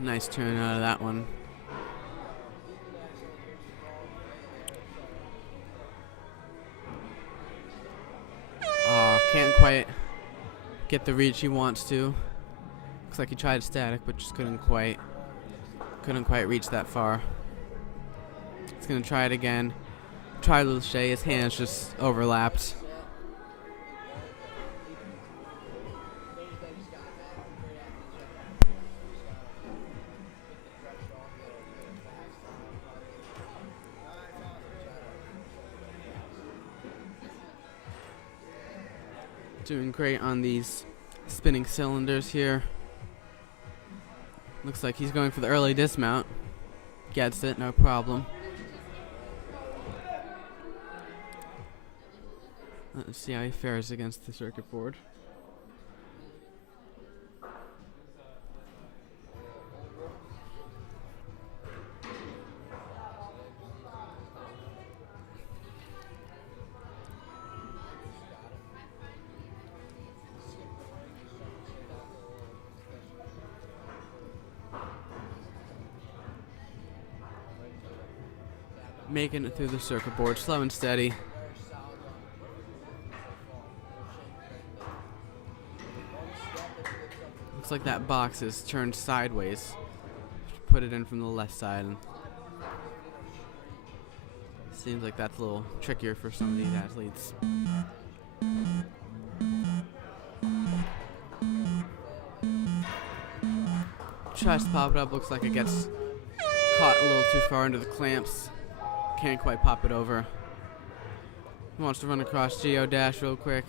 Nice turn out of that one. Can't quite get the reach he wants to. Looks like he tried static, but just couldn't quite reach that far. He's gonna try it again. Try the lache, his hands just overlapped. Doing great on these spinning cylinders here. Looks like he's going for the early dismount. Gets it, no problem. Let's see how he fares against the circuit board. Making it through the circuit board, slow and steady. Looks like that box is turned sideways. Put it in from the left side. And seems like that's a little trickier for some of these athletes. Tries to pop it up, looks like it gets caught a little too far into the clamps. Can't quite pop it over. He wants to run across Geo Dash real quick.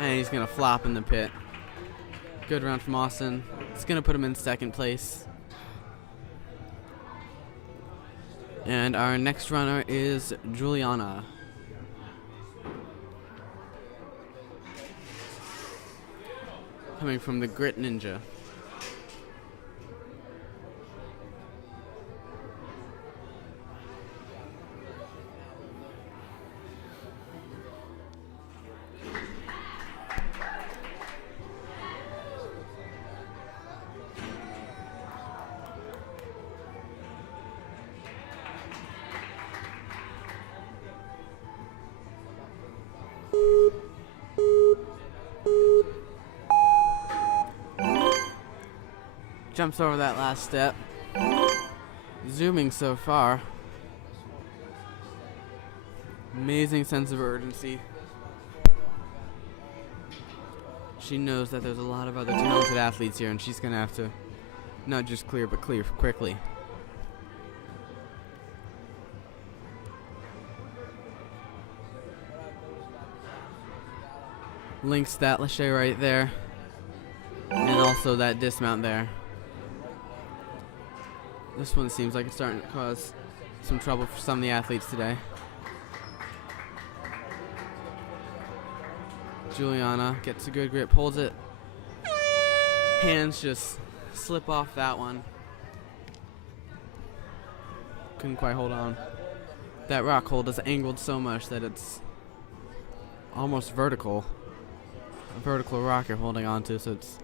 And he's gonna flop in the pit. Good run from Austin. It's gonna put him in second place. And our next runner is Juliana. Coming from the Grit Ninja. Jumps over that last step. Zooming so far. Amazing sense of urgency. She knows that there's a lot of other talented athletes here, and she's gonna have to not just clear, but clear quickly. Links that lache right there, and also that dismount there. This one seems like it's starting to cause some trouble for some of the athletes today. Juliana gets a good grip, holds it. Hands just slip off that one. Couldn't quite hold on. That rock hold is angled so much that it's almost vertical. A vertical rock you're holding on to, so it's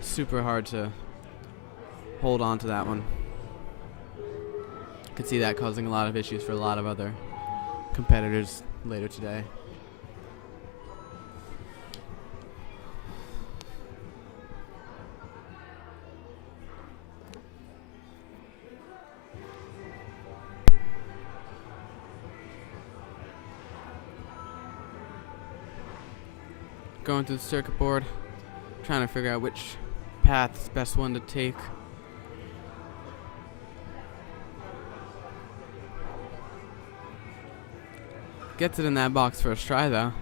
super hard to hold on to that one. Could see that causing a lot of issues for a lot of other competitors later today. going through the circuit board, trying to figure out which path is the best one to take. Gets it in that box first try though.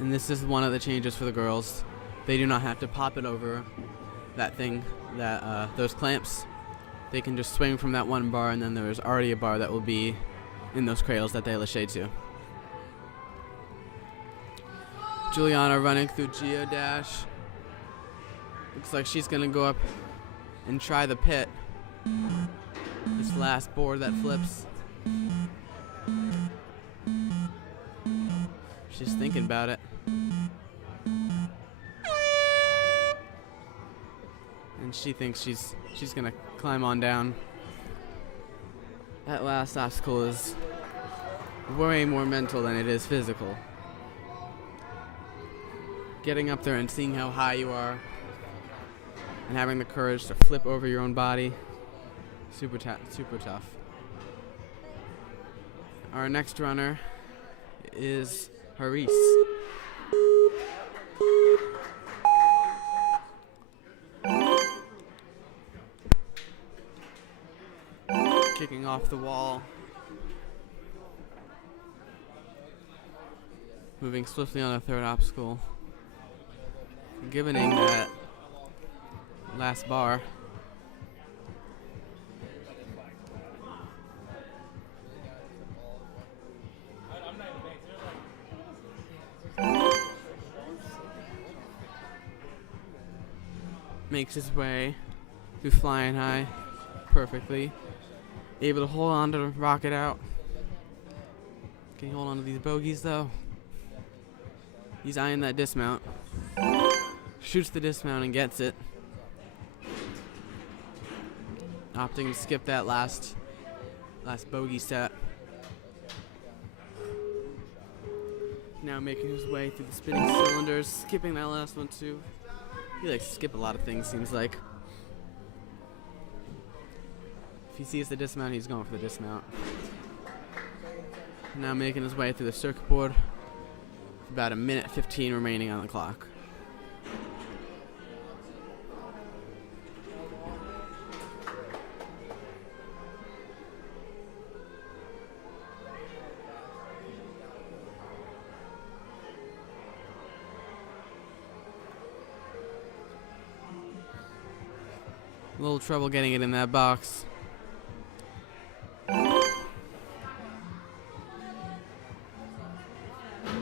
And this is one of the changes for the girls. They do not have to pop it over that thing, those clamps. They can just swing from that one bar, and then there's already a bar that will be in those cradles that they lâché to. Juliana running through geodash. Looks like she's gonna go up and try the pit. This last board that flips. She's thinking about it. And she thinks she's gonna climb on down. That last obstacle is way more mental than it is physical. Getting up there and seeing how high you are and having the courage to flip over your own body, super tough. Our next runner is Haris. Kicking off the wall. Moving swiftly on the third obstacle. Giving that last bar. Makes his way through flying high perfectly. Able to hold on to rocket out. Can he hold on to these bogeys though? He's eyeing that dismount. Shoots the dismount and gets it. Opting to skip that last bogey set. Now making his way through the spinning cylinders, skipping that last one too. He likes to skip a lot of things, seems like. If he sees the dismount, he's going for the dismount. Now making his way through the circuit board. About 1:15 remaining on the clock. A little trouble getting it in that box.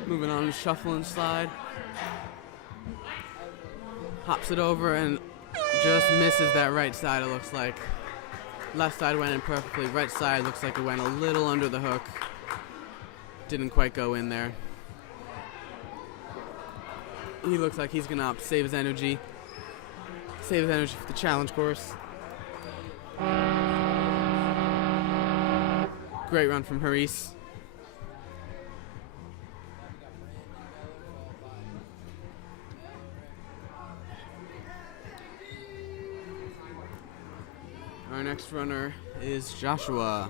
Moving on to shuffle and slide. Hops it over and just misses that right side, it looks like. Left side went in perfectly. Right side looks like it went a little under the hook. Didn't quite go in there. He looks like he's gonna opt to save his energy. Save his energy for the challenge course. Great run from Haris. Our next runner is Joshua.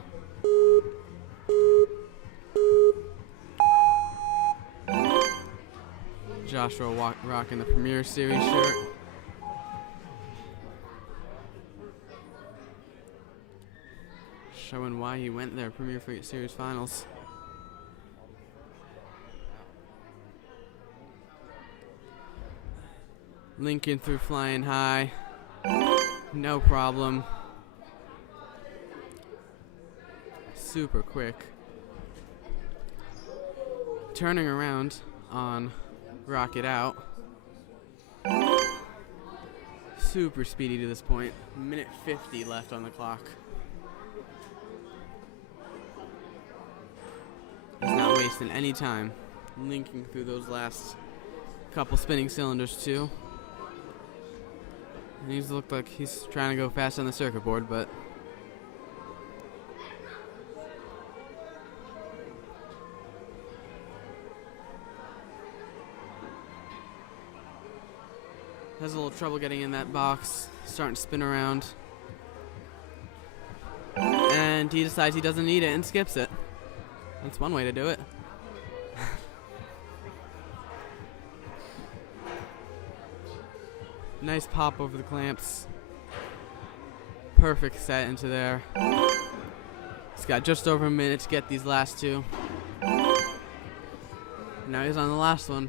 Joshua rocking the Premier Series shirt. Showing why he went there, Premier Series Finals. Lincoln through flying high. No problem. Super quick. Turning around on Rocket Out. Super speedy to this point. 1:50 left on the clock. He's not wasting any time. Linking through those last couple spinning cylinders too. And he's looked like he's trying to go fast on the circuit board, but Has a little trouble getting in that box, starting to spin around. And he decides he doesn't need it and skips it. That's one way to do it. Nice pop over the clamps. Perfect set into there. He's got just over a minute to get these last two. Now he's on the last one.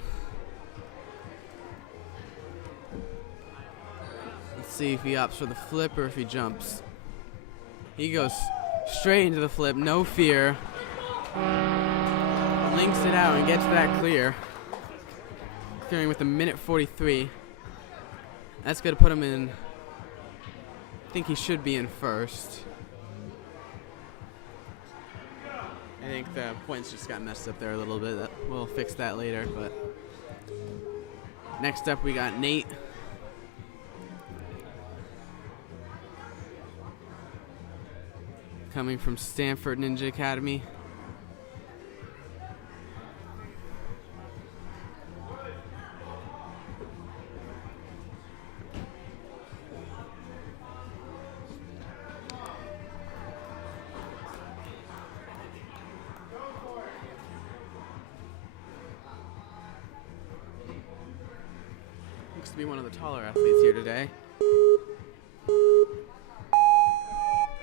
Let's see if he opts for the flip or if he jumps. He goes straight into the flip, no fear. Links it out and gets that clear. Clearing with a minute 43. That's going to put him in. I think he should be in first. I think the points just got messed up there a little bit. We'll fix that later. But next up, we got Nate. Coming from Stanford Ninja Academy. Looks to be one of the taller athletes here today.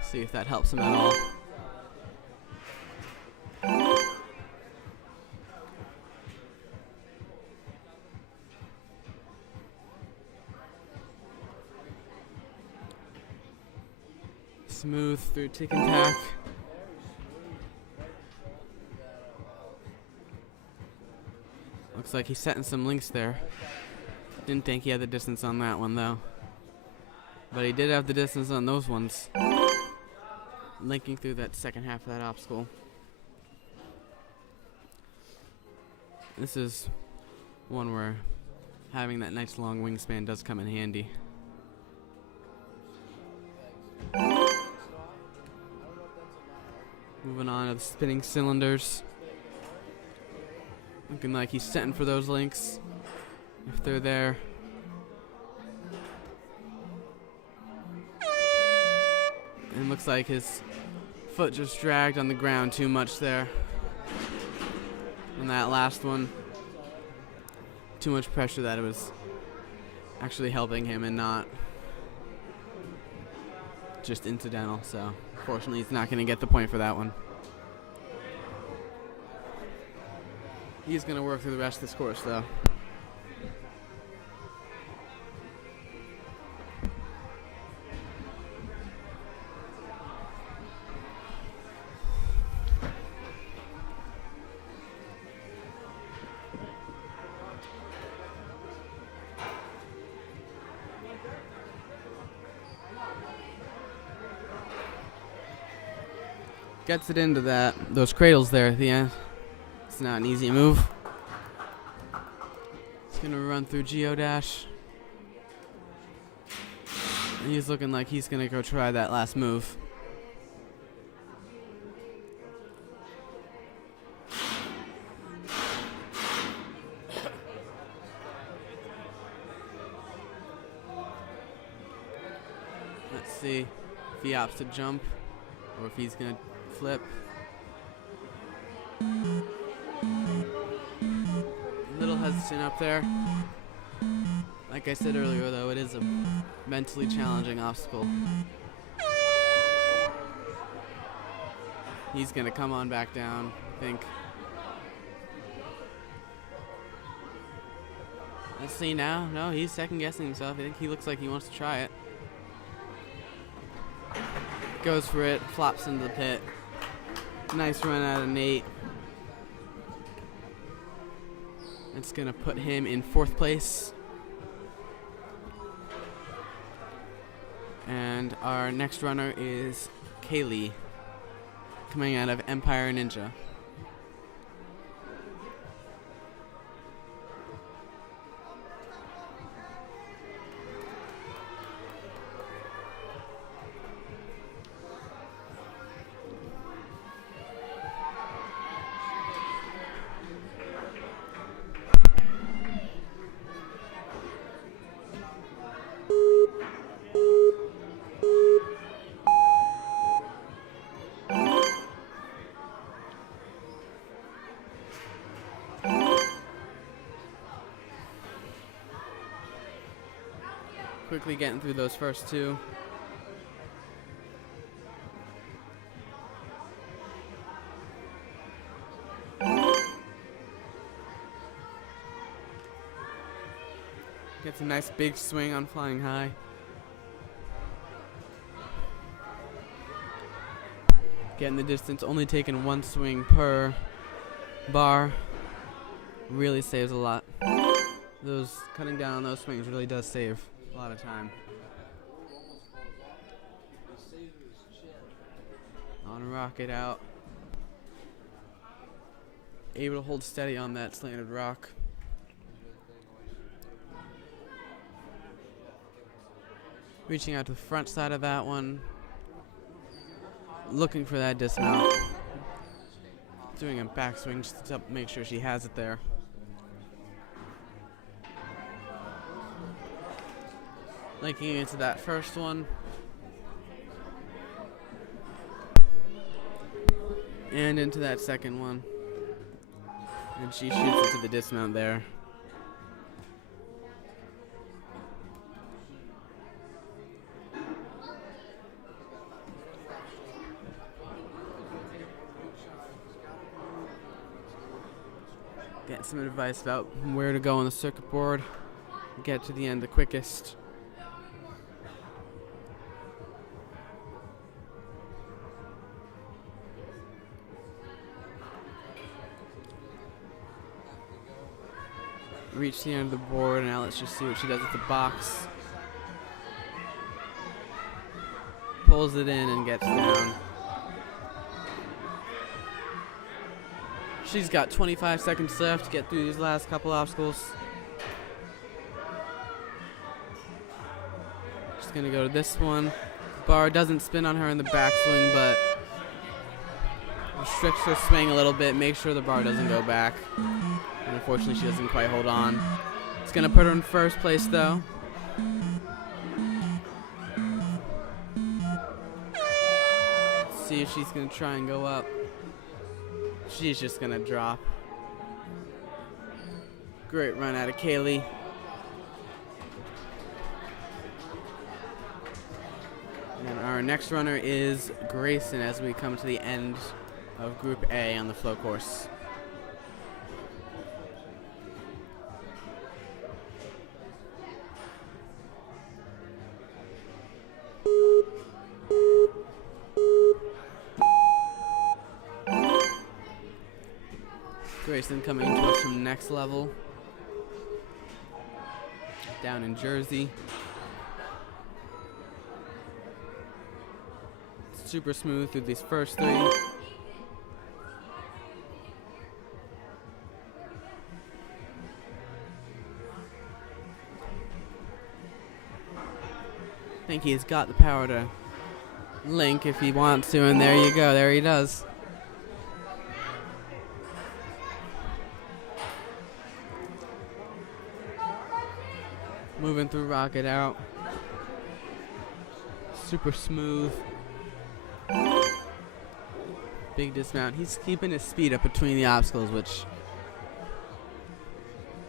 See if that helps him at all. Smooth through tick and tack. Looks like he's setting some links there. Didn't think he had the distance on that one though. But he did have the distance on those ones. Linking through that second half of that obstacle. This is one where having that nice long wingspan does come in handy. Moving on to the spinning cylinders. Looking like he's setting for those links, if they're there. And looks like his foot just dragged on the ground too much there. And that last one, too much pressure that it was actually helping him and not just incidental. So fortunately he's not going to get the point for that one. He's going to work through the rest of this course though. Gets it into those cradles there at the end. It's not an easy move. He's gonna run through Geodash. And he's looking like he's gonna go try that last move. Let's see if he opts to jump or if he's gonna flip. Little hesitant up there. Like I said earlier though, it is a mentally challenging obstacle. He's gonna come on back down, I think. Let's see now. No, he's second guessing himself. I think he looks like he wants to try it. Goes for it, flops into the pit. Nice run out of Nate. It's gonna put him in fourth place. And our next runner is Kaylee, coming out of Empire Ninja. Quickly getting through those first two. Gets a nice big swing on flying high. Getting the distance, only taking one swing per bar. Really saves a lot. Cutting down on those swings really does save a lot of time. On a rocket out. Able to hold steady on that slanted rock. Reaching out to the front side of that one. Looking for that dismount. Doing a backswing just to make sure she has it there. Linking into that first one. And into that second one. And she shoots into the dismount there. Get some advice about where to go on the circuit board. Get to the end the quickest. Reach the end of the board, and now let's just see what she does with the box. Pulls it in and gets down. She's got 25 seconds left to get through these last couple obstacles. She's gonna go to this one. Bar doesn't spin on her in the backswing, but restricts her swing a little bit, makes sure the bar doesn't go back. And unfortunately, she doesn't quite hold on. It's gonna put her in first place, though. Let's see if she's gonna try and go up. She's just gonna drop. Great run out of Kaylee. And our next runner is Grayson as we come to the end of Group A on the flow course. Grayson coming to us from Next Level, down in Jersey. Super smooth through these first three. I think he's got the power to link if he wants to, and there you go, there he does. Moving through rocket out. Super smooth. Big dismount. He's keeping his speed up between the obstacles, which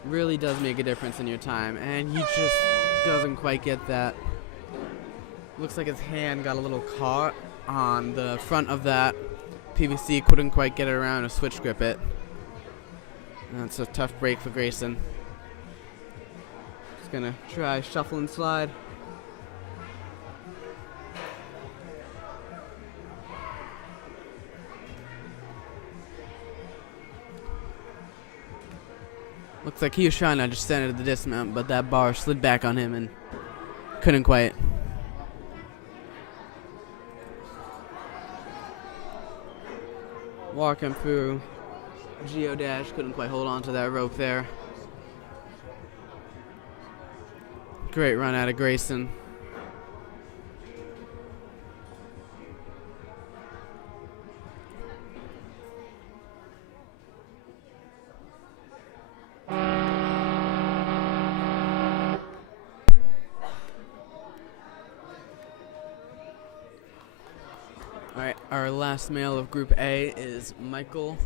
really does make a difference in your time. And he just doesn't quite get that. Looks like his hand got a little caught on the front of that PVC. Couldn't quite get it around to switch grip it. That's a tough break for Grayson. Gonna try shuffle and slide. Looks like he was trying to descend into the dismount, but that bar slid back on him and couldn't quite. Walking through geodash, couldn't quite hold on to that rope there. Great run out of Grayson. All right, our last male of Group A is Michael.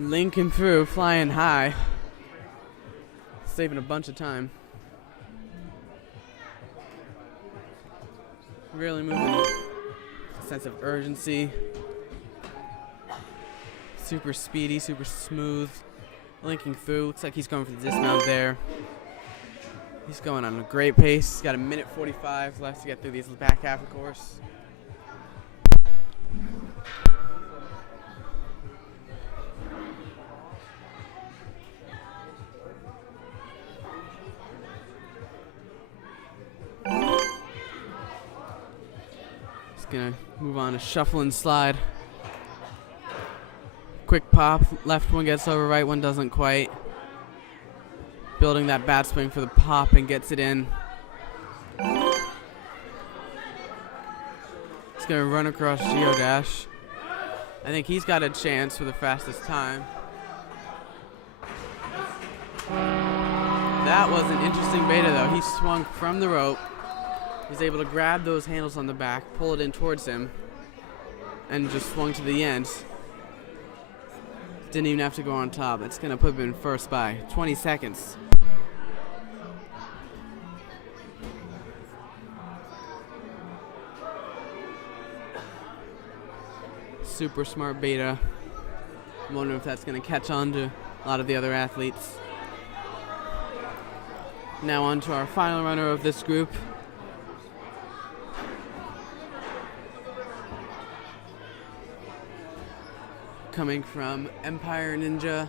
Linking through, flying high. Saving a bunch of time. Really moving. Sense of urgency. Super speedy, super smooth. Linking through. Looks like he's going for the dismount there. He's going on a great pace. He's got 1:45 left to get through these back half of the course. Gonna move on to shuffle and slide. Quick pop, left one gets over, right one doesn't quite. Building that bat swing for the pop and gets it in. He's gonna run across geodash. I think he's got a chance for the fastest time. That was an interesting beta though. He swung from the rope. He's able to grab those handles on the back, pull it in towards him, and just swung to the end. Didn't even have to go on top. That's going to put him in first by 20 seconds. Super smart beta. I'm wondering if that's going to catch on to a lot of the other athletes. Now on to our final runner of this group. Coming from Empire Ninja.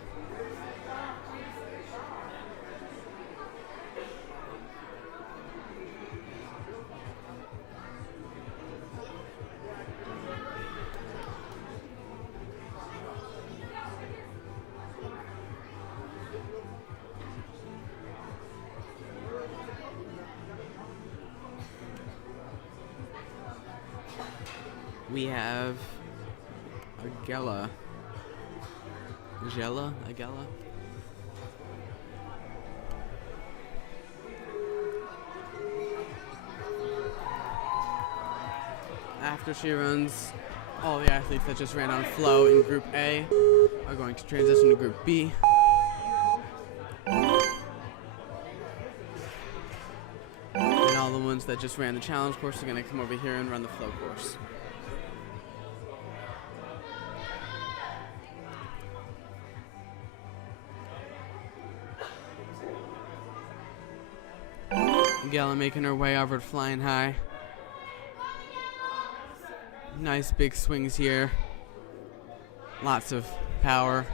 We have Agella. Agella? After she runs, all the athletes that just ran on flow in Group A are going to transition to Group B. And all the ones that just ran the challenge course are going to come over here and run the flow course. Gala making her way over to flying high. Nice big swings here. Lots of power.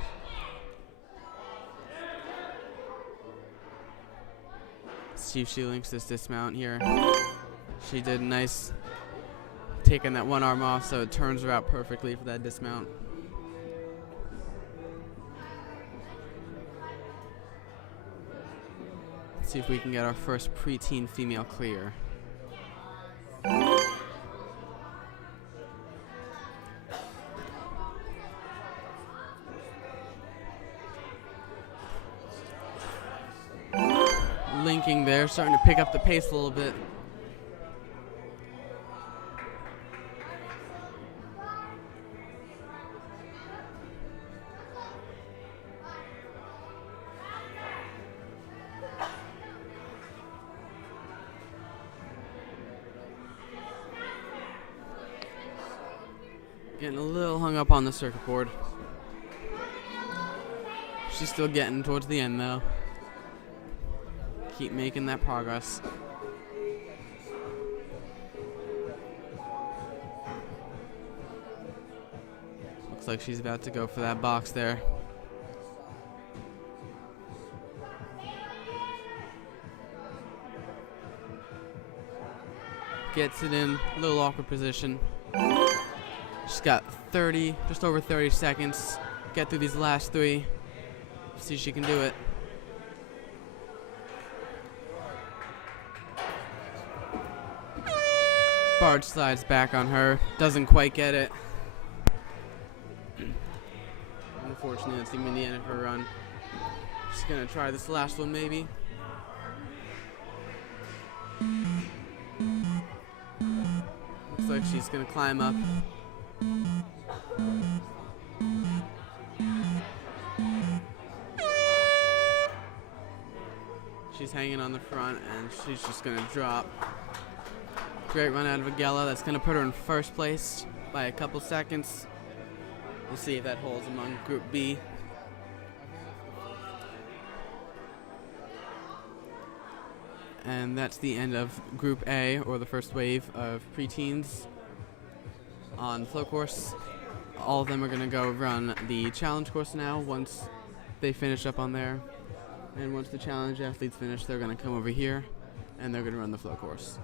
See if she links this dismount here. She did nice taking that one arm off so it turns her out perfectly for that dismount. See if we can get our first preteen female clear. Linking there, starting to pick up the pace a little bit. Getting a little hung up on the circuit board. She's still getting towards the end though. Keep making that progress. Looks like she's about to go for that box there. Gets it in a little awkward position. She's got 30, just over 30 seconds. Get through these last three. See if she can do it. Barge slides back on her. Doesn't quite get it. Unfortunately, that's even the end of her run. She's gonna try this last one maybe. Looks like she's gonna climb up. She's hanging on the front, and she's just going to drop. Great run out of Agella. That's going to put her in first place by a couple seconds. We'll see if that holds among Group B. And that's the end of Group A, or the first wave of preteens on the flow course. All of them are going to go run the challenge course now once they finish up on there. And once the challenge athletes finish, they're going to come over here and they're going to run the flow course.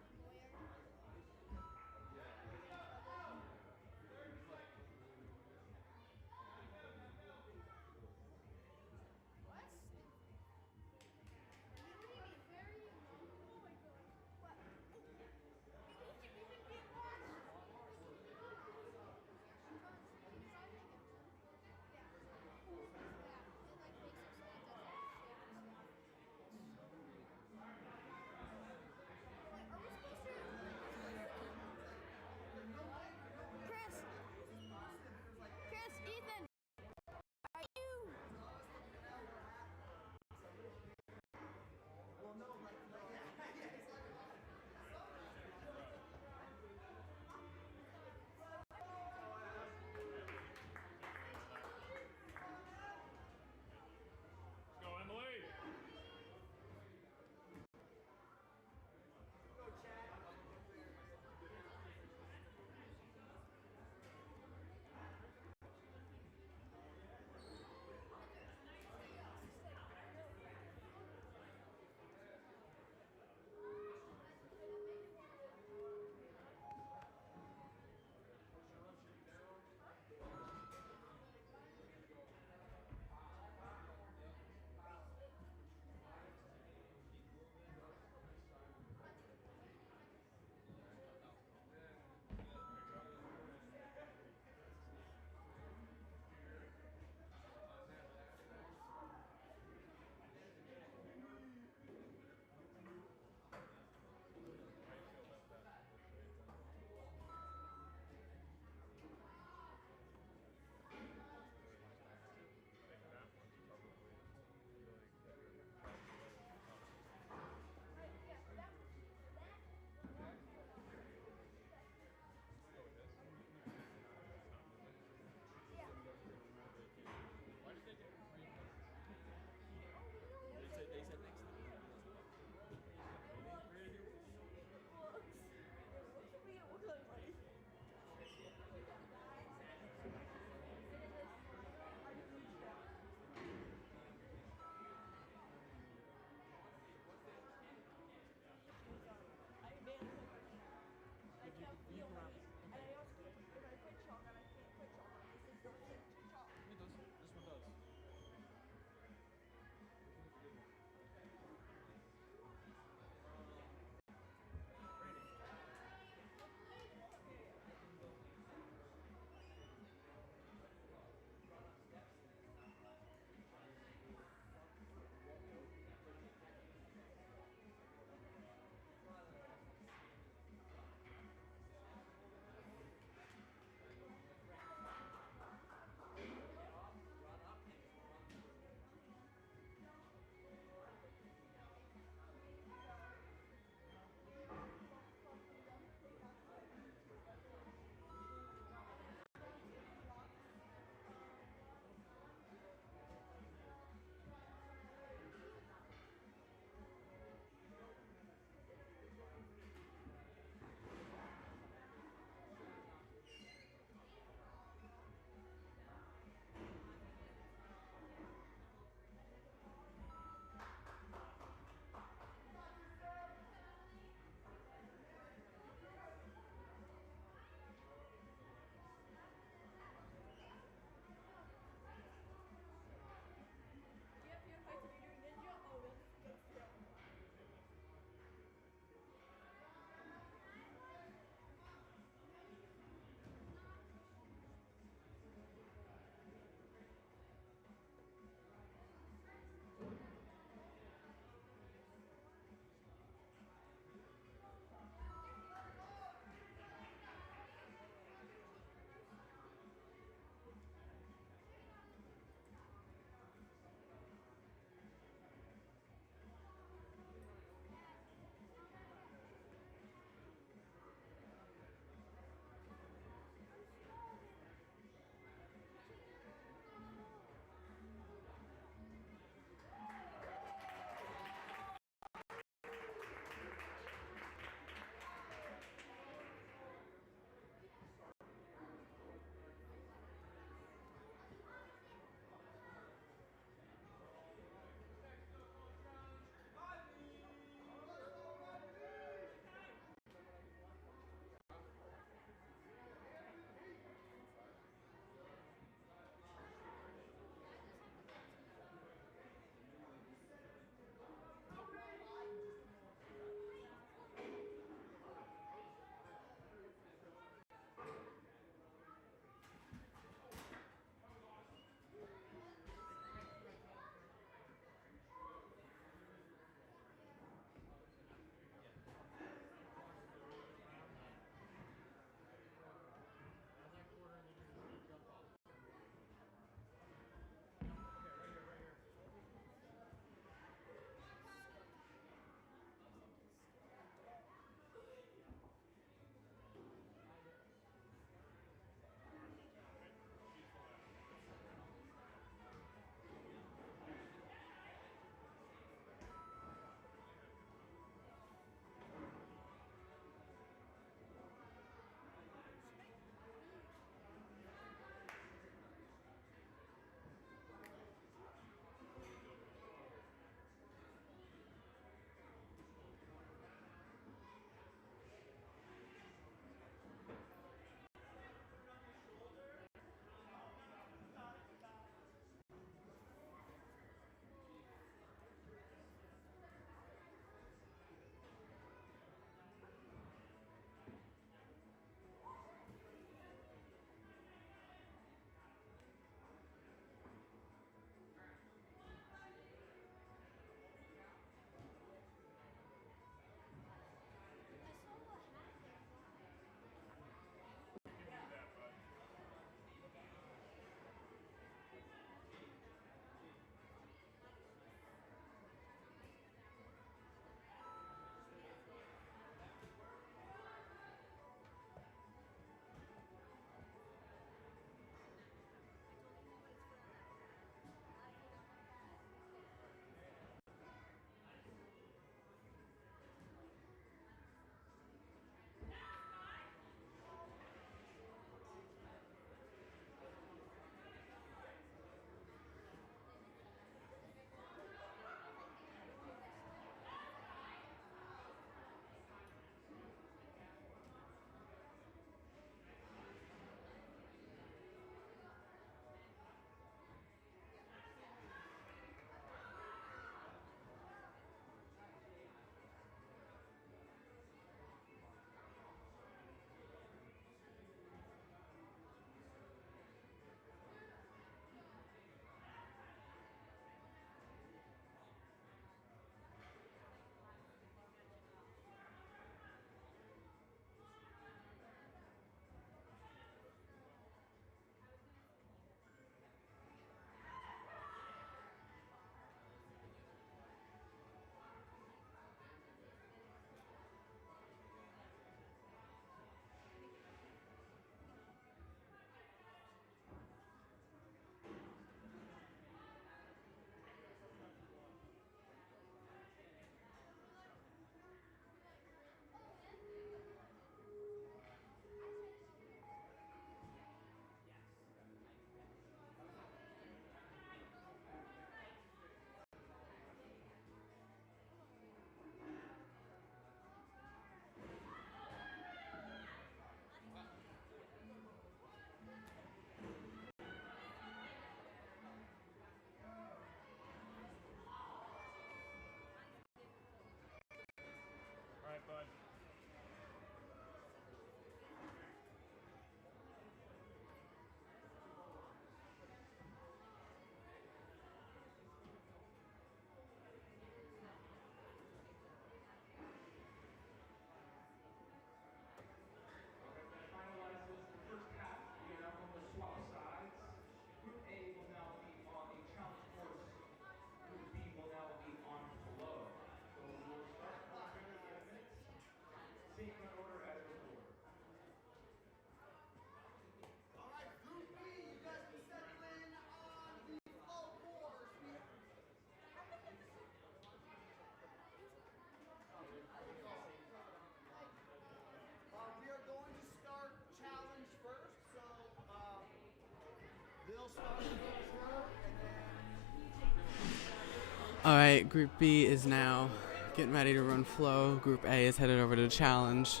All right, Group B is now getting ready to run flow. Group A is headed over to the challenge.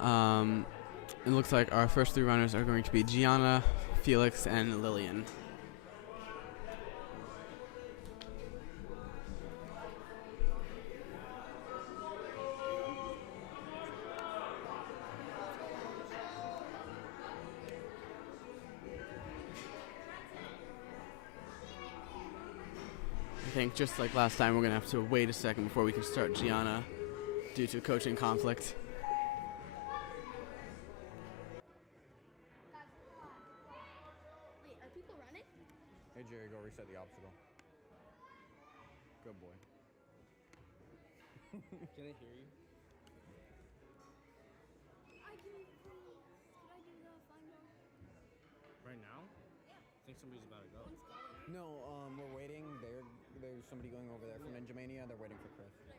It looks like our first 3 runners are going to be Gianna, Felix, and Lillian. I think just like last time, we're going to have to wait a second before we can start Gianna due to coaching conflict. Wait, are people running? Hey Jerry, go reset the obstacle. Good boy. Can I hear you? I can please. Could I do the final? Right now? Yeah. I think somebody's about to go. One's going. No, we're waiting. There's somebody going over there from Ninja Mania. They're waiting for Chris. I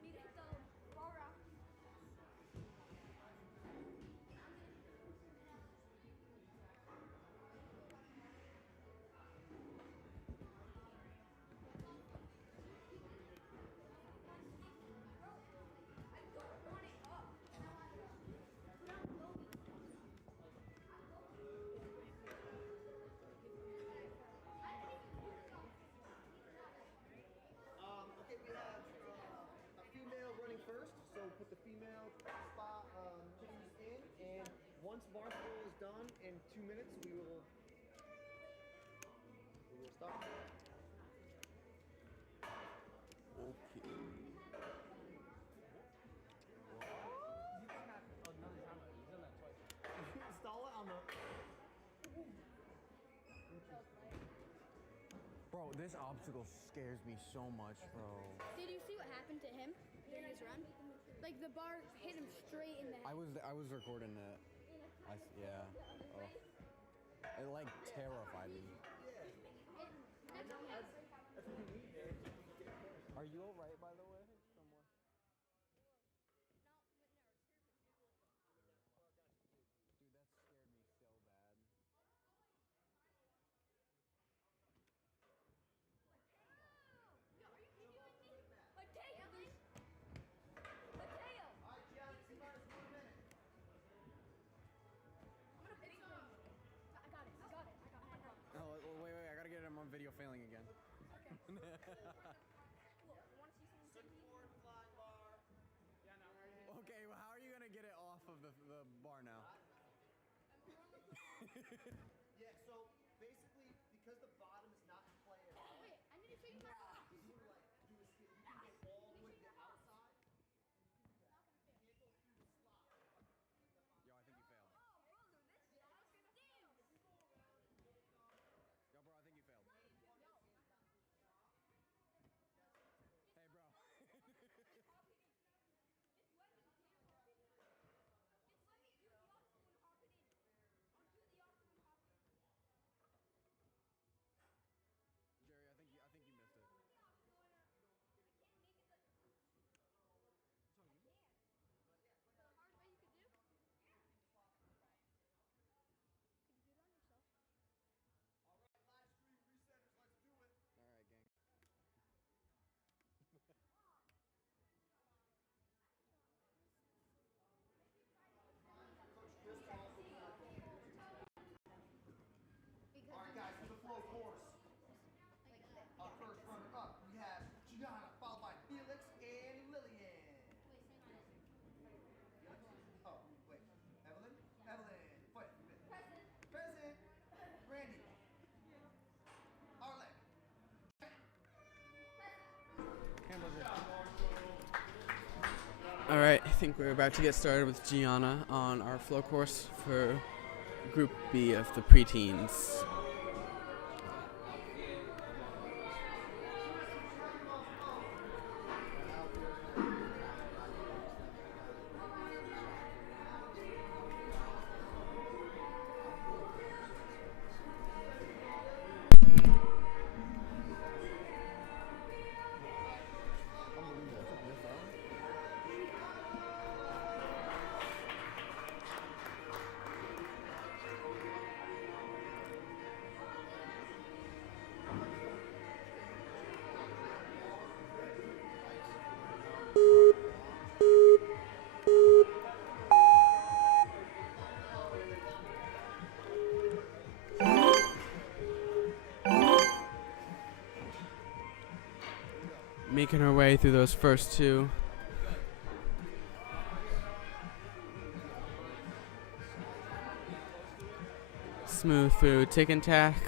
need to hit the bar rock. Okay, we have a female running first, so put the female spot changes in, and once Barstool is done in 2 minutes, we will start. Okay. Install it on the. Bro, this obstacle scares me so much, bro. Did you see what happened to him during his run? Like the bar hit him straight in the head. I was recording it. Yeah. Oh. It like terrified me. Are you alright, by the way? Dude, that scared me so bad. Oh, wait, I gotta get him on video failing again. Okay, well, how are you gonna get it off of the bar now? Yeah, so basically, because the bottom is not in play at all, Wait, I need to show you my rock. you can like do a skip. You can get all the way to the outside. Yo, I think you failed. Yo, bro, I think you failed. Hey, bro. Jerry, I think you missed it. All right, gang. All right, guys, for the flow course. First runner up, we have Gianna, followed by Felix and Lillian. Oh, wait. Evelyn? Wait. Present. Randy. Arlen. All right, I think we're about to get started with Gianna on our flow course for Group B of the Preteens. making her way through those first two. Smooth through tick and tack.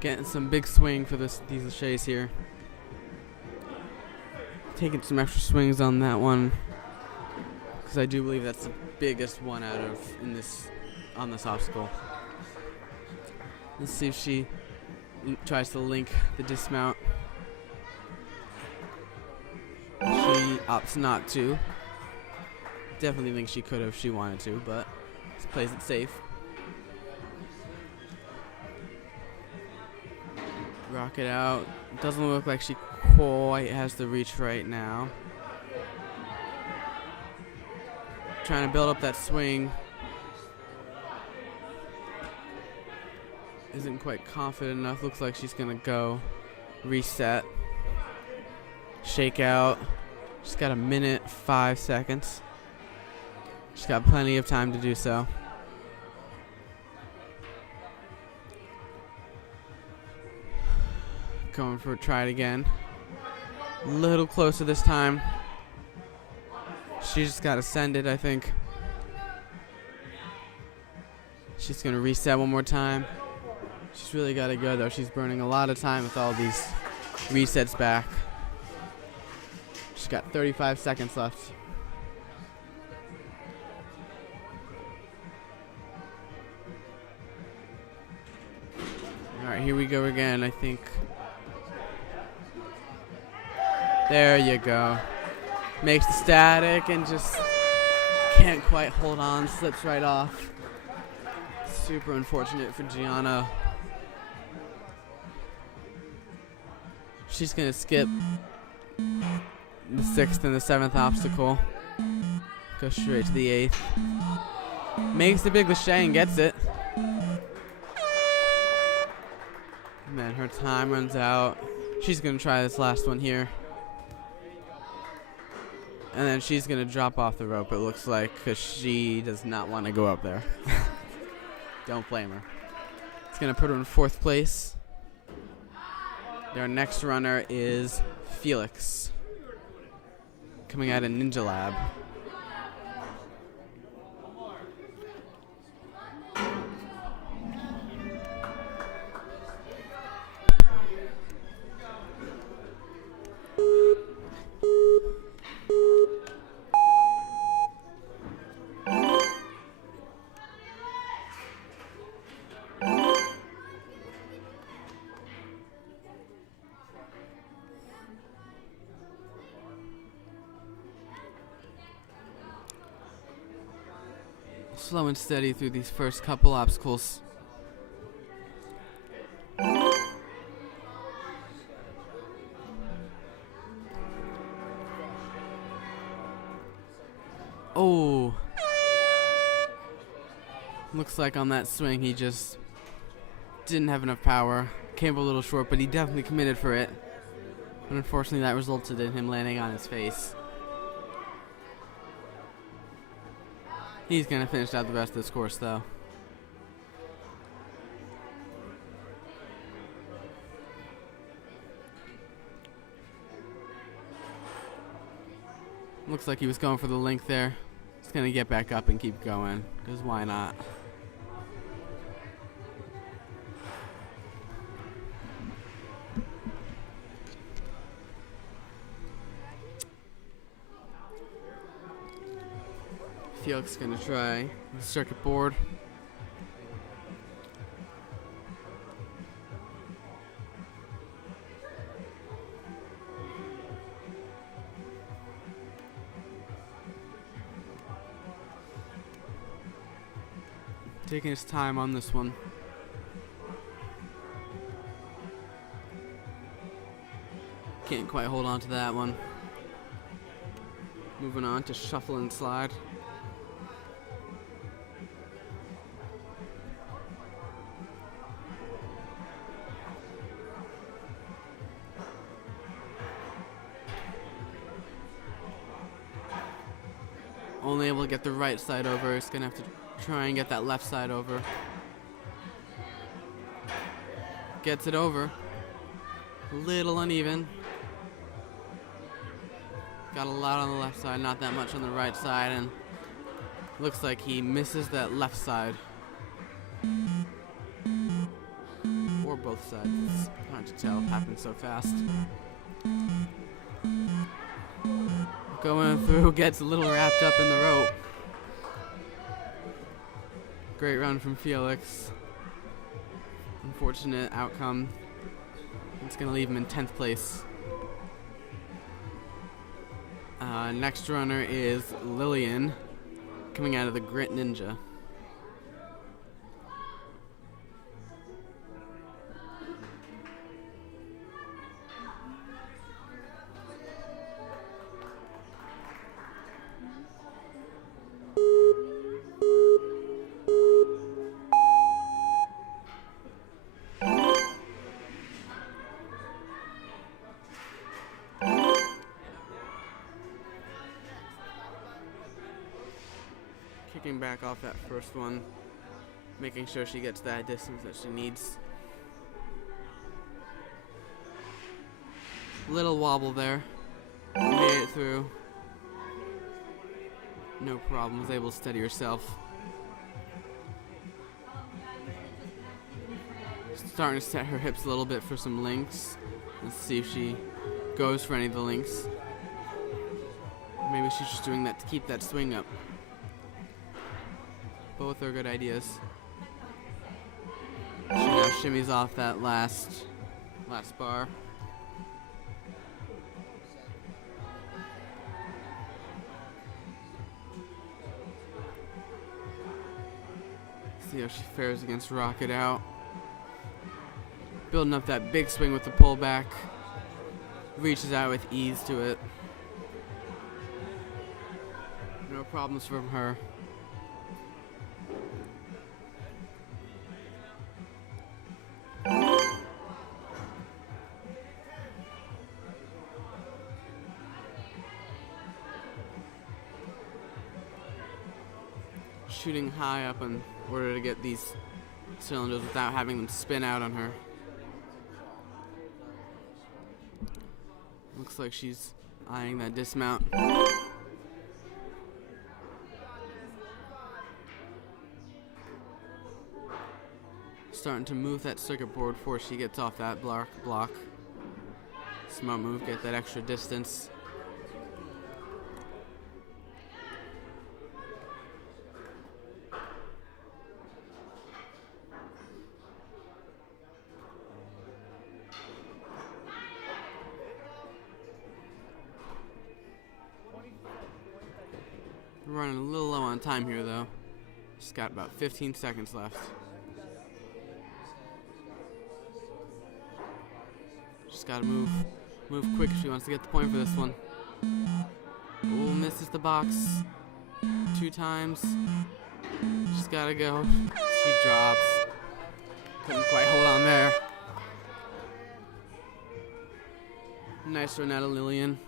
Getting some big swing for these laches here. Taking some extra swings on that one, because I do believe that's the biggest one out of on this obstacle. Let's see if she tries to link the dismount. She opts not to. Definitely think she could have if she wanted to, but just plays it safe. Rock it out. Doesn't look like she quite has the reach right now. Trying to build up that swing. Isn't quite confident enough. Looks like she's gonna go reset. Shake out. She's got 1:05. She's got plenty of time to do so. Going for a try it again. A little closer this time. She just got to send it, I think. She's going to reset one more time. She's really got to go, though. She's burning a lot of time with all these resets back. She's got 35 seconds left. All right, here we go again, I think. There you go. Makes the static and just can't quite hold on. Slips right off. Super unfortunate for Gianna. She's going to skip the 6th and the 7th obstacle. Go straight to the 8th. Makes the big lache and gets it. And then her time runs out. She's going to try this last one here. And then she's going to drop off the rope, it looks like, because she does not want to go up there. Don't blame her. It's going to put her in 4th place. Their next runner is Felix, coming out of Ninja Lab. Slow and steady through these first couple obstacles. Oh. Looks like on that swing he just didn't have enough power. Came a little short, but he definitely committed for it. And unfortunately that resulted in him landing on his face. He's going to finish out the rest of this course, though. Looks like he was going for the link there. He's going to get back up and keep going, because why not? Felix is going to try the circuit board. Taking his time on this one. Can't quite hold on to that one. Moving on to shuffle and slide. Only able to get the right side over. He's going to have to try and get that left side over. Gets it over. A little uneven. Got a lot on the left side, not that much on the right side, and looks like he misses that left side. Or both sides. It's hard to tell. It happened so fast. Going through, gets a little wrapped up in the rope. Great run from Felix. Unfortunate outcome. It's going to leave him in 10th place. Next runner is Lillian, coming out of the Grit Ninja. Kicking back off that first one, making sure she gets that distance that she needs. Little wobble there. Made it through. No problem, was able to steady herself. Starting to set her hips a little bit for some links. Let's see if she goes for any of the links. Maybe she's just doing that to keep that swing up. Both are good ideas. She now shimmies off that last bar. See how she fares against Rocket Out. Building up that big swing with the pullback. Reaches out with ease to it. No problems from her. Shooting high up in order to get these cylinders without having them spin out on her. Looks like she's eyeing that dismount. Starting to move that circuit board before she gets off that block. Smart move, get that extra distance. We're running a little low on time here though. Just got about 15 seconds left. Just gotta move quick if she wants to get the point for this one. Oh, misses the box 2 times. Just gotta go. She drops. Couldn't quite hold on there. Nice run out of Lillian.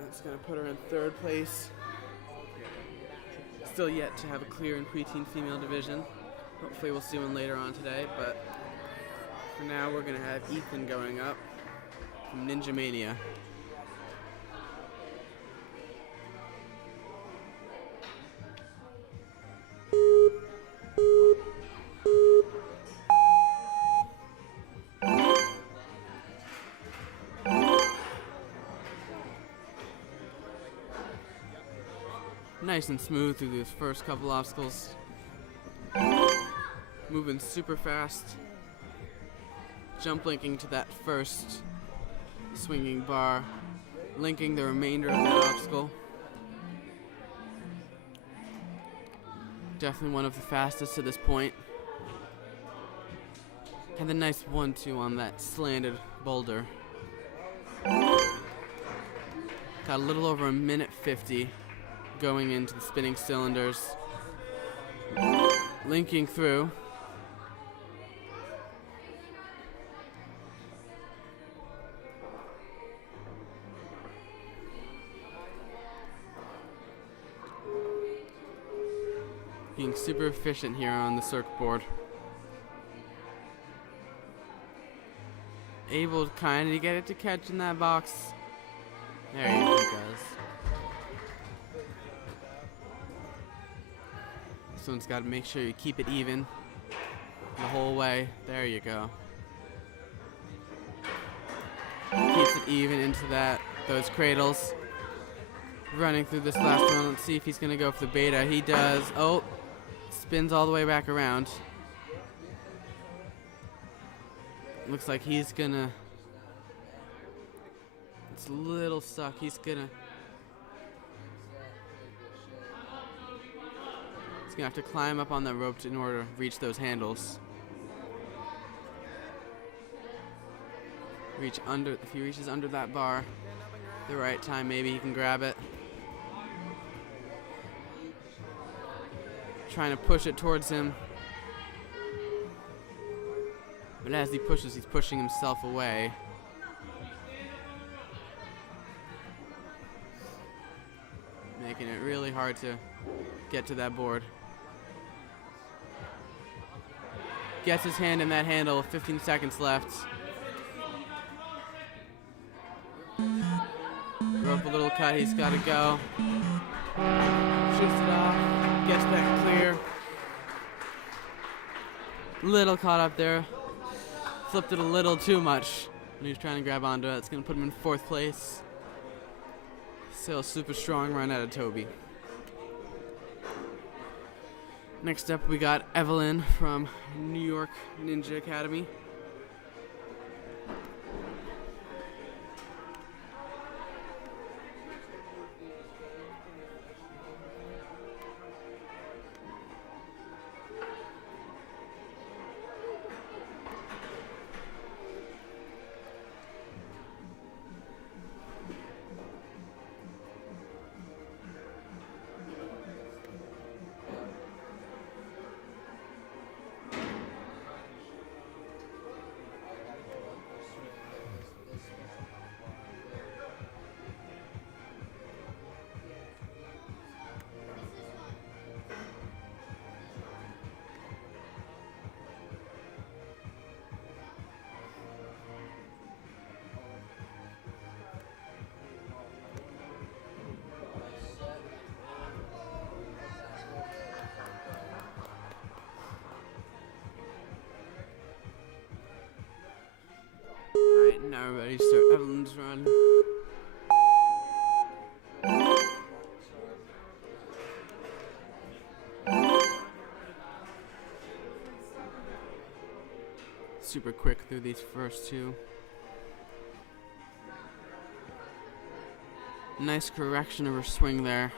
That's gonna put her in 3rd place. Still yet to have a clear and preteen female division. Hopefully we'll see one later on today, but for now we're gonna have Ethan going up from Ninja Mania. Nice and smooth through these first couple obstacles. Moving super fast. Jump linking to that first swinging bar. Linking the remainder of that obstacle. Definitely one of the fastest to this point. Had a nice 1-2 on that slanted boulder. Got a little over 1:50 going into the spinning cylinders. Linking through. Being super efficient here on the circuit board. Able to kind of get it to catch in that box. There he goes. This one's got to make sure you keep it even the whole way. There you go. Keeps it even into those cradles. Running through this last one. Let's see if he's going to go for the beta. He does. Oh, spins all the way back around. Looks like he's going to... It's a little stuck. He's going to have to climb up on that rope in order to reach those handles. If he reaches under that bar the right time, maybe he can grab it. Trying to push it towards him. But as he pushes, he's pushing himself away. Making it really hard to get to that board. Gets his hand in that handle, 15 seconds left. Rope a little cut, he's got to go. Shoots it off, gets that clear. Little caught up there. Flipped it a little too much when he was trying to grab onto it. It's going to put him in 4th place. Still a super strong run out of Toby. Next up, we got Evelyn from New York Ninja Academy. Alright, now we're ready to start Evelyn's run. Super quick through these first two. Nice correction of her swing there.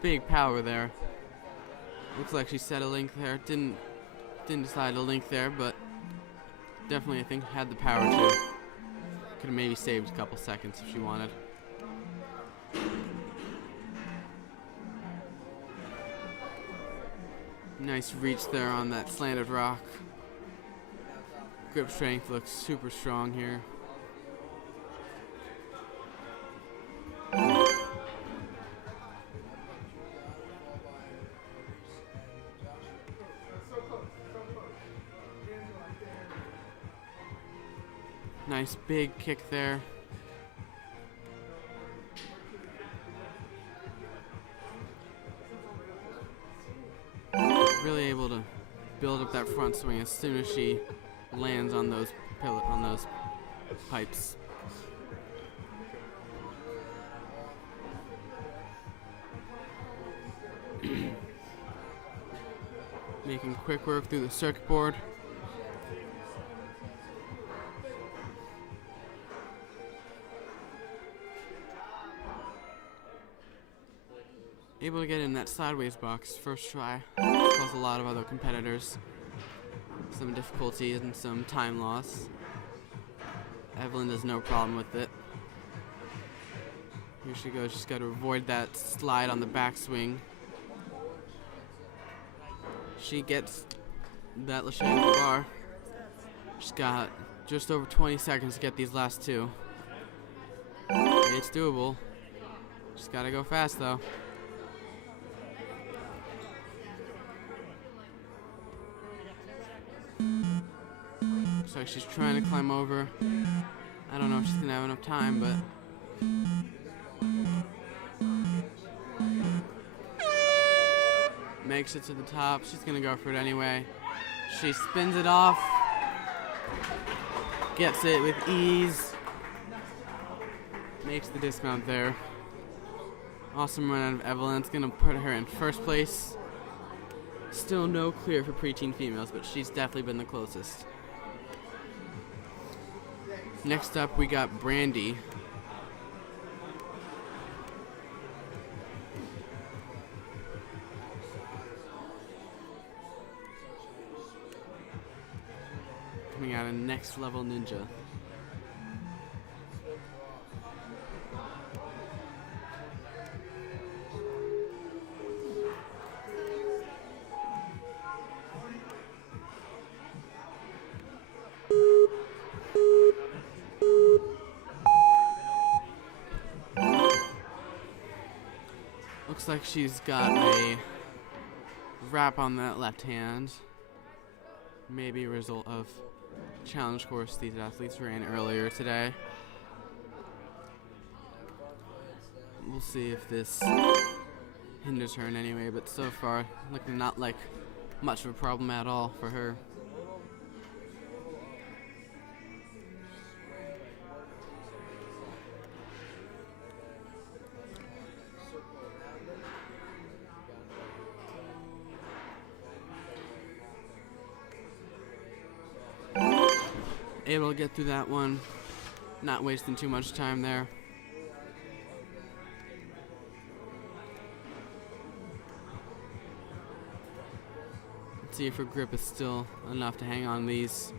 Big power there. Looks like she set a link there. Didn't decide to link there, but definitely I think had the power to. Could have maybe saved a couple seconds if she wanted. Nice reach there on that slanted rock. Grip strength looks super strong here. Nice big kick there. Really able to build up that front swing as soon as she lands on those pipes. Making quick work through the circuit board. Able to get in that sideways box first try. Caused a lot of other competitors some difficulty and some time loss. Evelyn has no problem with it. Here she goes. She's got to avoid that slide on the backswing. She gets that Lachey to the bar. She's got just over 20 seconds to get these last two. It's doable. Just gotta go fast though. Looks like she's trying to climb over. I don't know if she's gonna have enough time, but makes it to the top. She's gonna go for it anyway. She spins it off. Gets it with ease. Makes the dismount there. Awesome run out of Evelyn. It's gonna put her in first place. Still no clear for preteen females, but she's definitely been the closest. Next up, we got Brandy. Coming out of Next Level Ninja. Looks like she's got a wrap on that left hand. Maybe a result of challenge course these athletes ran earlier today. We'll see if this hinders her in any way, but so far looking not like much of a problem at all for her. Able to get through that one, not wasting too much time there. Let's see if her grip is still enough to hang on these.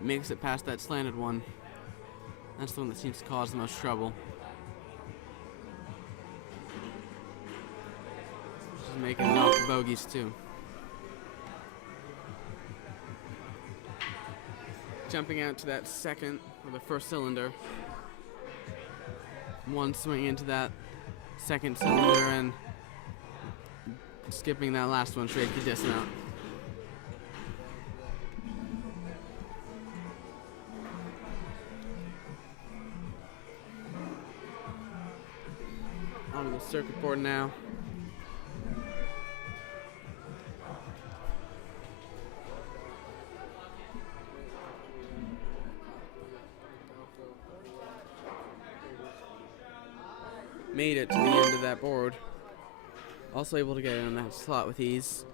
Makes it past that slanted one. That's the one that seems to cause the most trouble. She's making it off the bogeys too. Jumping out to that second, or the first cylinder. One swing into that second cylinder and skipping that last one straight to dismount. Onto the circuit board now. Made it to the end of that board. Also able to get in that slot with ease.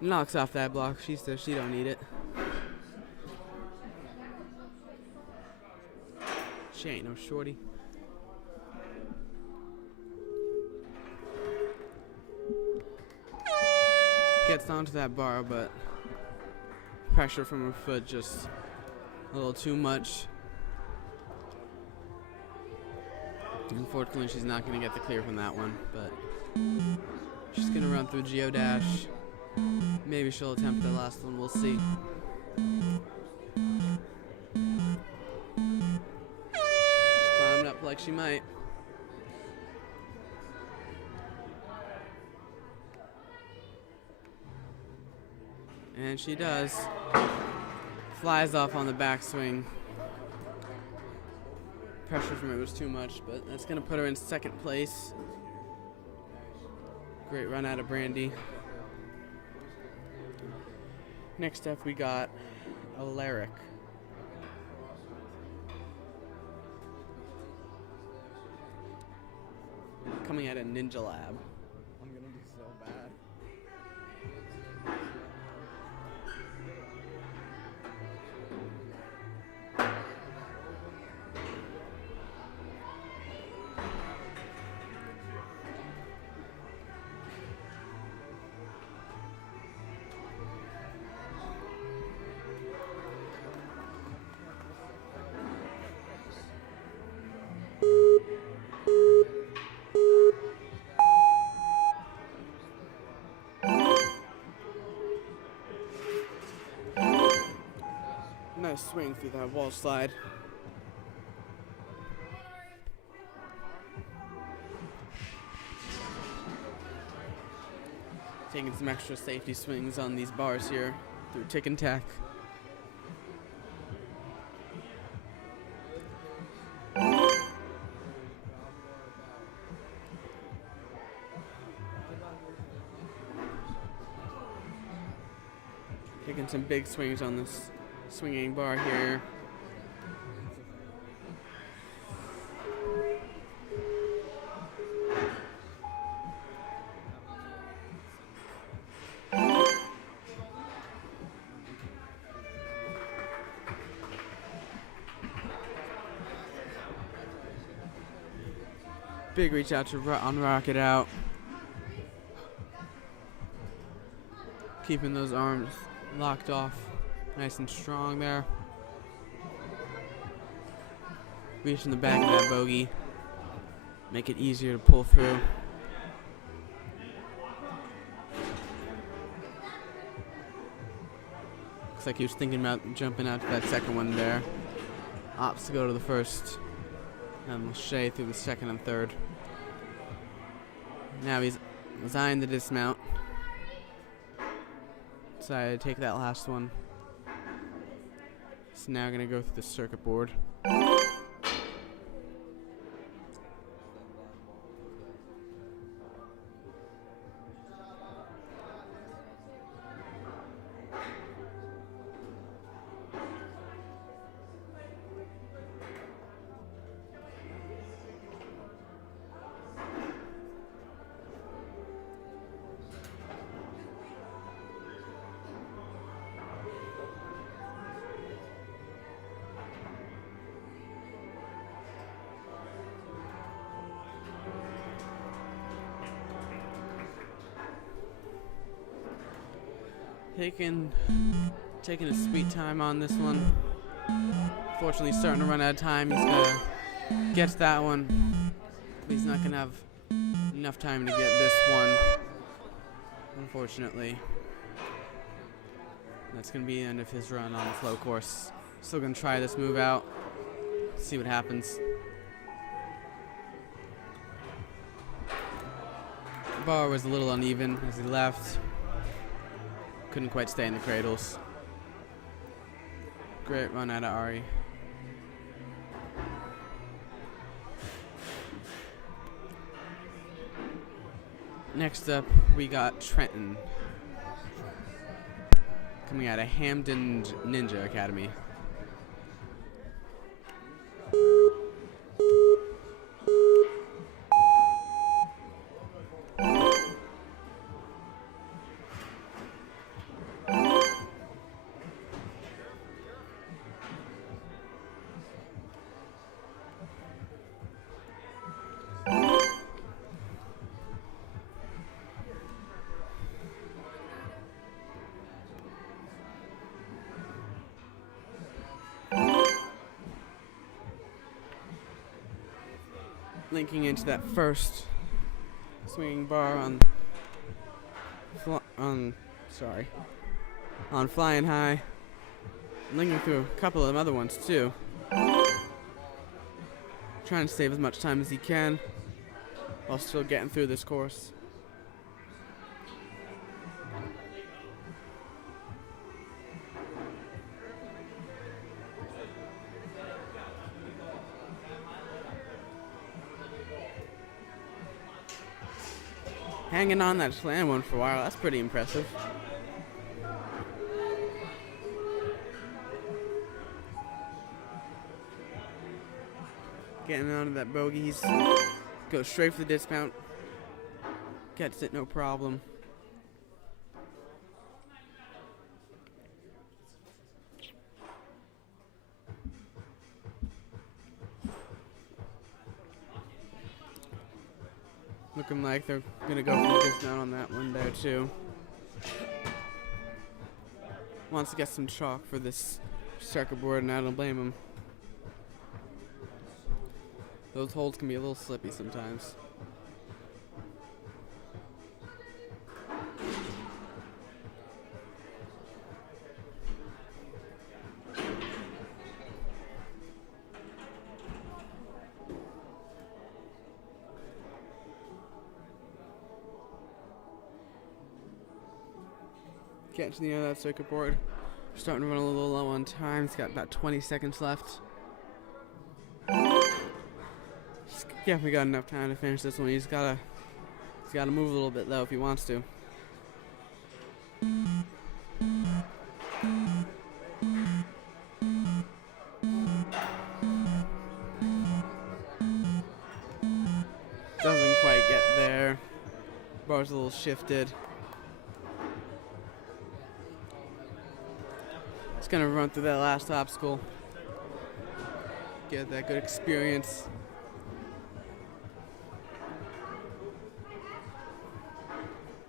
Knocks off that block. She says she don't need it. She ain't no shorty. Gets onto that bar, but pressure from her foot just a little too much. Unfortunately, she's not going to get the clear from that one, but she's going to run through Geodash. Maybe she'll attempt the last one. We'll see. She's climbing up like she might. And she does. Flies off on the backswing. Pressure from it was too much, but that's going to put her in second place. Great run out of Brandy. Next up, we got Alaric. Coming out of Ninja Lab. I'm going to do so bad. Nice swing through that wall slide. Taking some extra safety swings on these bars here through tick and tack. Taking some big swings on this swinging bar here. Big reach out to unrock it out. Keeping those arms locked off nice and strong there. Reaching the back of that bogey. Make it easier to pull through. Looks like he was thinking about jumping out to that second one there. Opts to go to the first. And Lachey through the second and third. Now he's eyeing the dismount. Decided to take that last one. He's now going to go through the circuit board. Taking a sweet time on this one. Fortunately, he's starting to run out of time. He's gonna get to that one. But he's not gonna have enough time to get this one, unfortunately. That's gonna be the end of his run on the flow course. Still gonna try this move out. See what happens. The bar was a little uneven as he left. Couldn't quite stay in the cradles. Great run out of Ari. Next up, we got Trenton. Coming out of Hamden Ninja Academy. Linking into that first swinging bar on flying high, linking through a couple of other ones too. Trying to save as much time as he can while still getting through this course. Hanging on that slam one for a while, that's pretty impressive. Getting onto that bogey, he's goes straight for the dismount. Gets it, no problem. Looking like they're gonna go for the dismount on that one there too. Wants to get some chalk for this circuit board, and I don't blame him. Those holes can be a little slippy sometimes. Getting to the end of that circuit board. We're starting to run a little low on time. It's got about 20 seconds left. Yeah, we got enough time to finish this one. He's gotta move a little bit though if he wants to. Doesn't quite get there. Bar's a little shifted. Just gonna run through that last obstacle. Get that good experience.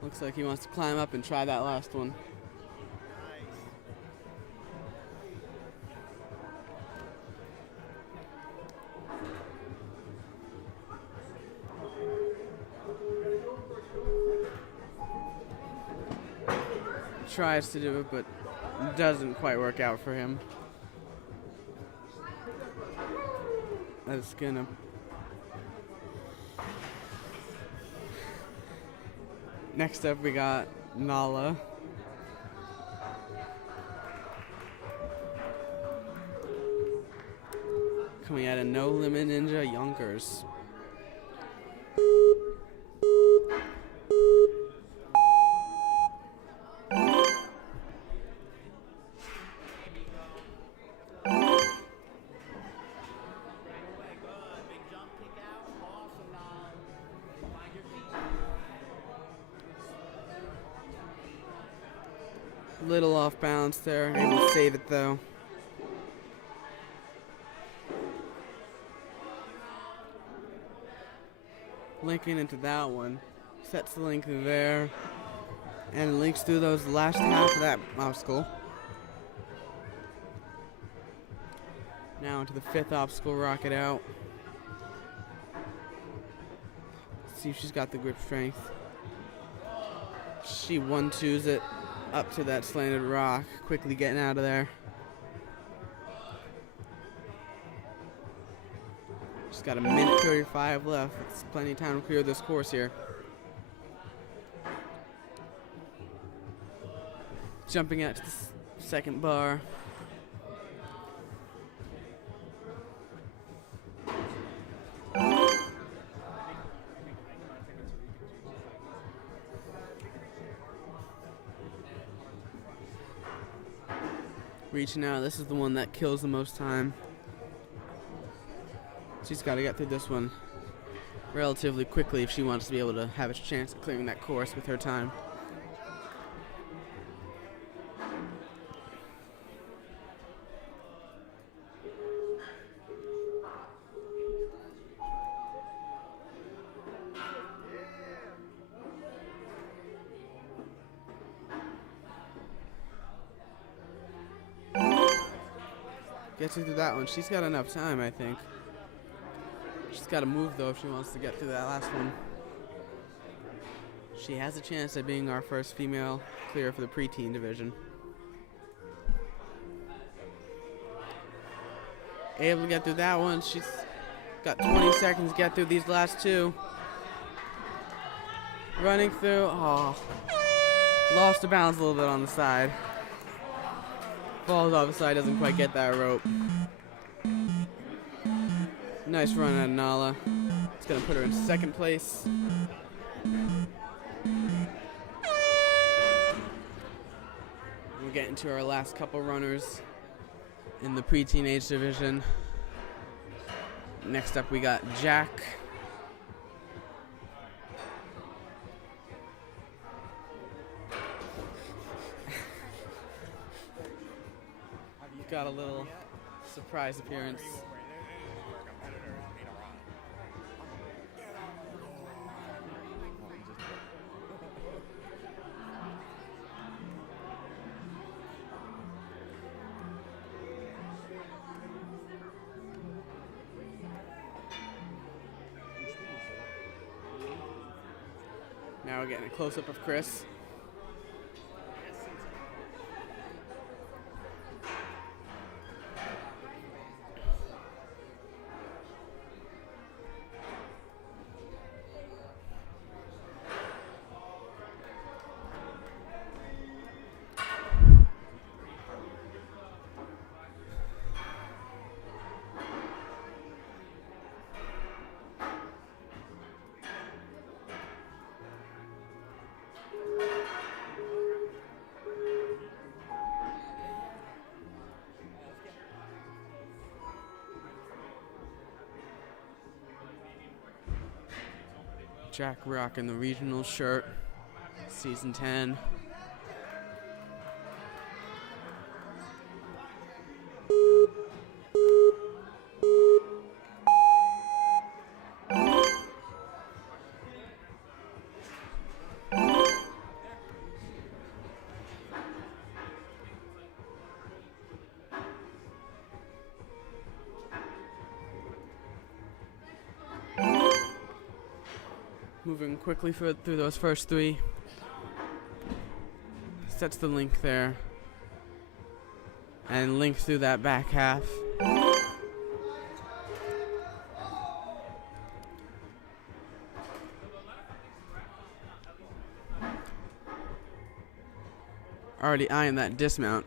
Looks like he wants to climb up and try that last one. Tries to do it, but doesn't quite work out for him. That's gonna... Next up we got Nala. Coming out of No Limit Ninja Yonkers. Little off balance there, able to save it though. Linking into that one, sets the link there, and links through those last half of that obstacle. Now into the 5th obstacle, rocket out. Let's see if she's got the grip strength. She 1-2s it up to that slanted rock, quickly getting out of there. She's got a minute 35 left. It's plenty of time to clear this course here. Jumping out to the second bar. Reaching out, this is the one that kills the most time. She's got to get through this one relatively quickly if she wants to be able to have a chance at clearing that course with her time. Gets her through that one. She's got enough time, I think. She's got to move, though, if she wants to get through that last one. She has a chance at being our first female clear for the preteen division. Able to get through that one. She's got 20 seconds to get through these last two. Running through. Oh. Lost her balance a little bit on the side. Falls off the side, doesn't quite get that rope. Nice run at Nala. It's gonna put her in 2nd place. We're getting to our last couple runners in the preteen age division. Next up we got Jack. Got a little surprise appearance. Now we're getting a close-up of Chris. Jack rocking the regional shirt, season 10. Moving quickly through those first three. Sets the link there. And links through that back half. Already eyeing that dismount.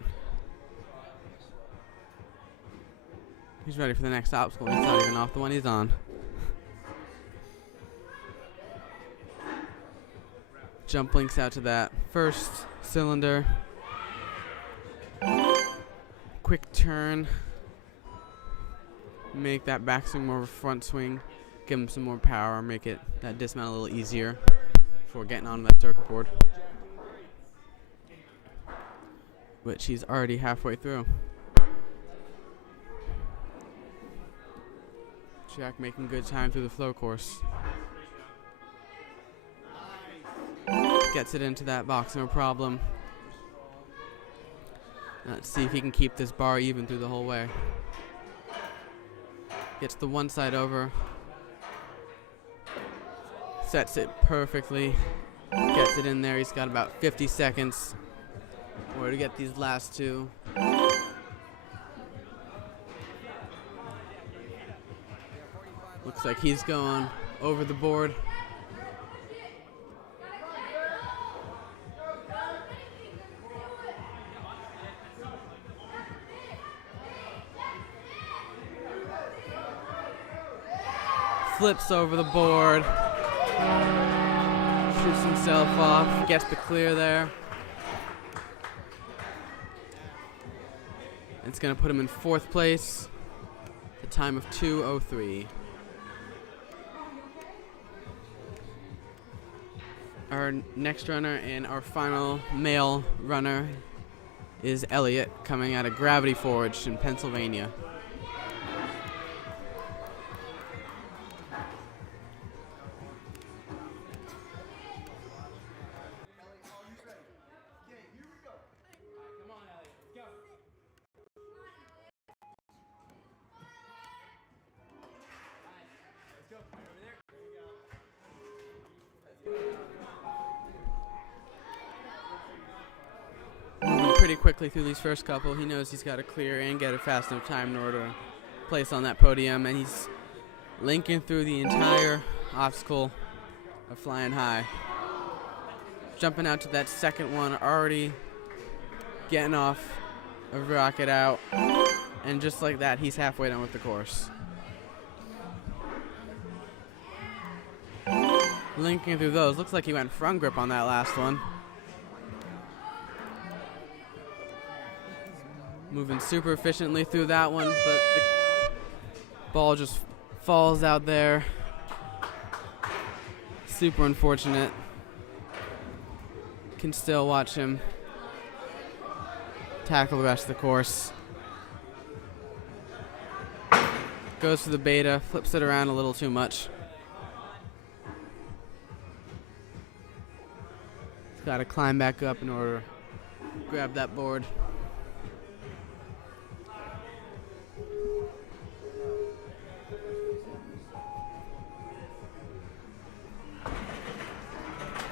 He's ready for the next obstacle. He's not even off the one he's on. Jump links out to that first cylinder. Quick turn. Make that backswing more of a front swing. Give him some more power. Make it that dismount a little easier before getting onto that circuit board, which he's already halfway through. Jack making good time through the flow course. Gets it into that box, no problem. Let's see if he can keep this bar even through the whole way. Gets the one side over. Sets it perfectly. Gets it in there. He's got about 50 seconds more to get these last two. Looks like he's going over the board. Flips over the board. Shoots himself off. Gets the clear there. It's going to put him in 4th place. The time of 2:03. Our next runner and our final male runner is Elliot, coming out of Gravity Forge in Pennsylvania. Moving pretty quickly through these first couple. He knows he's got to clear and get a fast enough time in order to place on that podium, and he's linking through the entire obstacle of flying high. Jumping out to that second one, already getting off of rocket out, and just like that, he's halfway done with the course. Linking through those. Looks like he went front grip on that last one. Moving super efficiently through that one, but the ball just falls out there. Super unfortunate. Can still watch him tackle the rest of the course. Goes for the beta, flips it around a little too much. Got to climb back up in order to grab that board.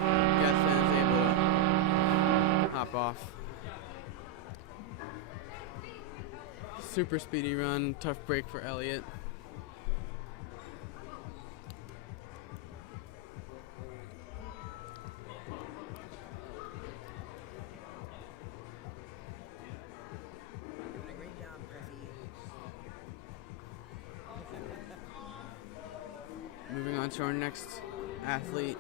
Gaston's able to hop off. Super speedy run, tough break for Elliot. Moving on to our next athlete,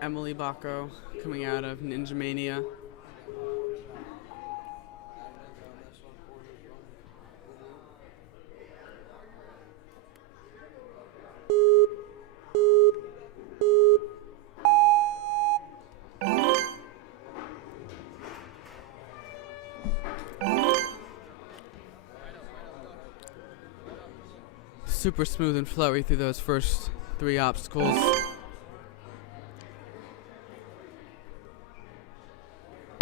Emily Bacco, coming out of Ninja Mania. super smooth and flowy through those first 3 obstacles.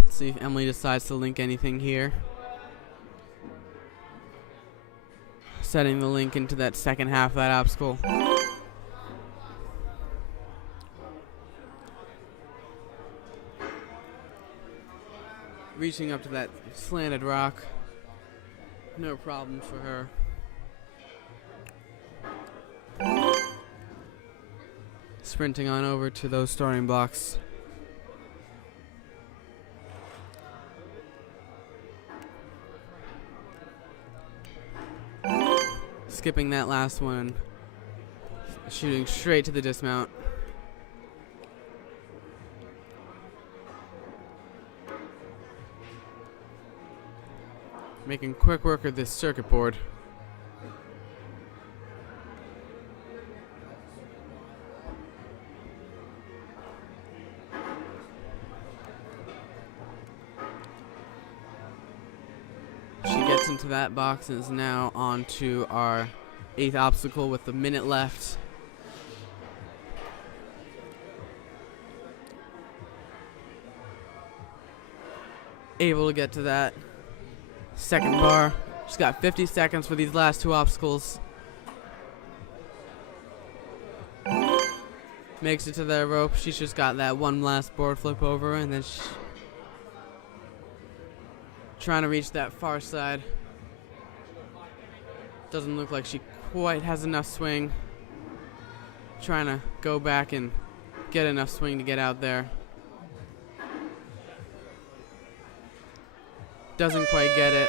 Let's see if Emily decides to link anything here. Setting the link into that second half of that obstacle. Reaching up to that slanted rock. No problem for her. Sprinting on over to those starting blocks. Skipping that last one. Shooting straight to the dismount. Making quick work of this circuit board. She gets into that box and is now on to our 8th obstacle with a minute left. Able to get to that second bar. She's got 50 seconds for these last 2 obstacles. Makes it to the rope. She's just got that one last board flip over, and then trying to reach that far side. Doesn't look like she quite has enough swing. Trying to go back and get enough swing to get out there. Doesn't quite get it.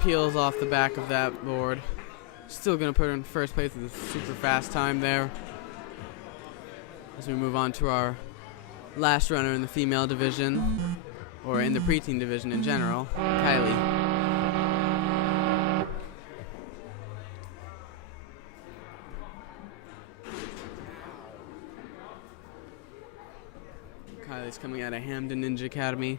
Peels off the back of that board. Still going to put her in first place with a super fast time there. As we move on to our last runner in the female division, or in the preteen division in general, Kylie. Kylie's coming out of Hamden Ninja Academy.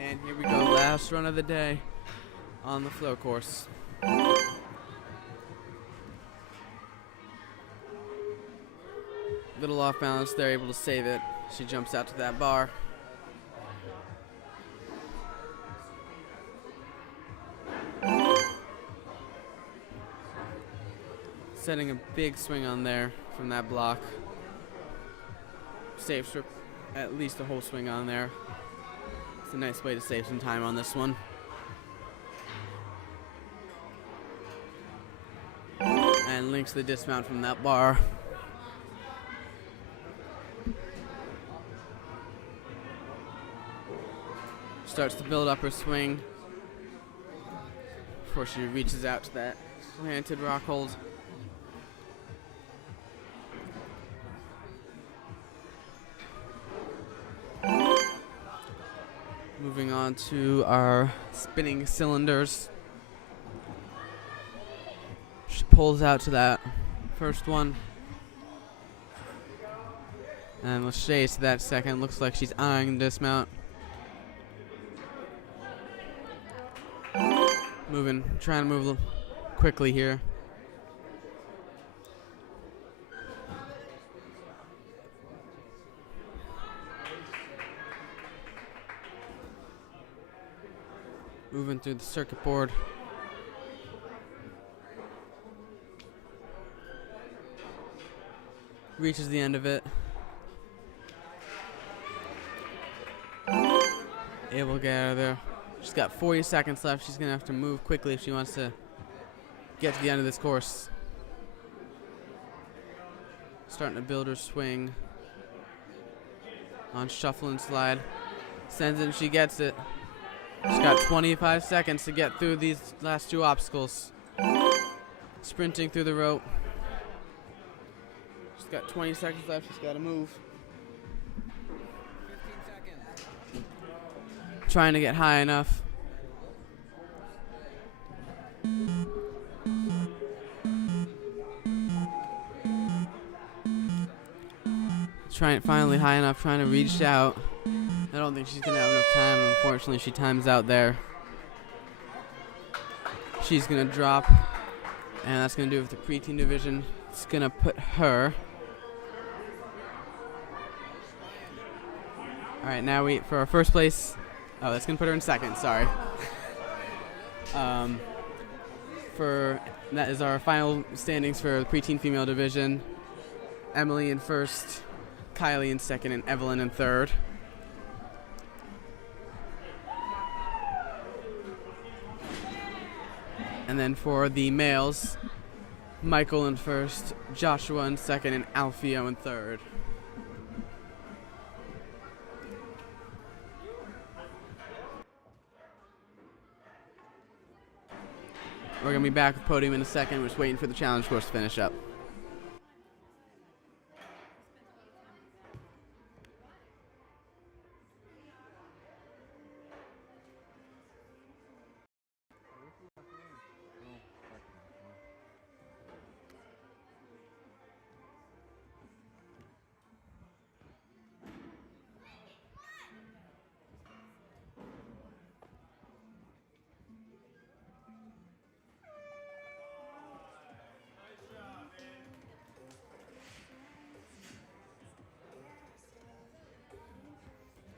And here we go, last run of the day on the flow course. Little off balance, they're able to save it. She jumps out to that bar. Setting a big swing on there from that block. Saves her at least a whole swing on there. It's a nice way to save some time on this one. And links the dismount from that bar. Starts to build up her swing before she reaches out to that slanted rock hold. Moving on to our spinning cylinders. She pulls out to that first one. And let's chase that second. Looks like she's eyeing the dismount. Trying to move quickly here. Moving through the circuit board. Reaches the end of it. Able to get out of there. She's got 40 seconds left. She's going to have to move quickly if she wants to get to the end of this course. starting to build her swing. On shuffle and slide. Sends it and she gets it. She's got 25 seconds to get through these last two obstacles. Sprinting through the rope. She's got 20 seconds left. She's got to move. 15 seconds. Trying to get high enough. Trying finally high enough, trying to reach out. I don't think she's gonna have enough time. Unfortunately, she times out there. She's gonna drop, and that's gonna do it for the preteen division. It's gonna put her. All right, now we for our first place. Oh, that's gonna put her in second. Sorry. That is our final standings for the preteen female division. Emily in first, Kylie in second, and Evelyn in third. And then for the males, Michael in first, Joshua in second, and Alfio in third. We're going to be back with podium in a second. We're just waiting for the challenge course to finish up.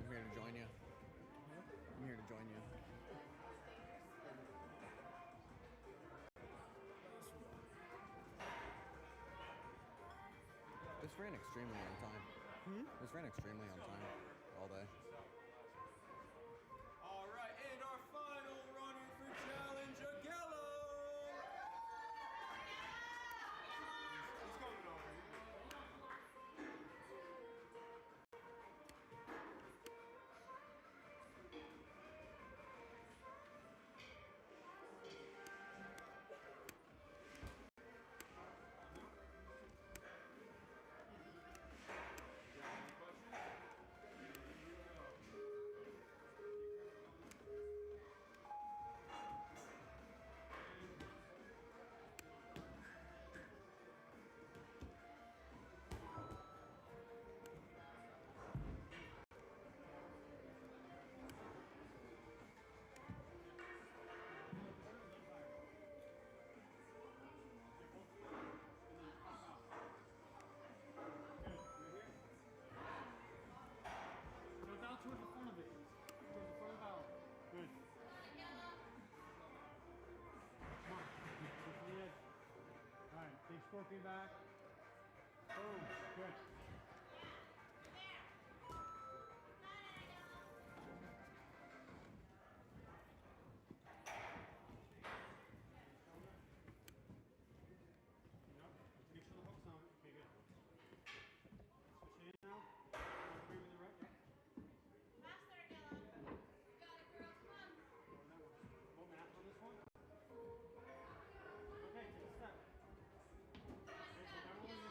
I'm here to join you. I'm here to join you. This ran extremely on time. This ran extremely on time all day. All right, and our final runner for Challenge Agello. He's coming over. Go down towards the front of it. Towards the front of the barrel. Good. Come on. Go to the edge. Alright, take scorpion back. Boom. Good. Make sure the hook's on. Okay, good. Switch in now. Bring with the right. Yep. Hold mat on this one. Okay, take a step. Okay, so down on your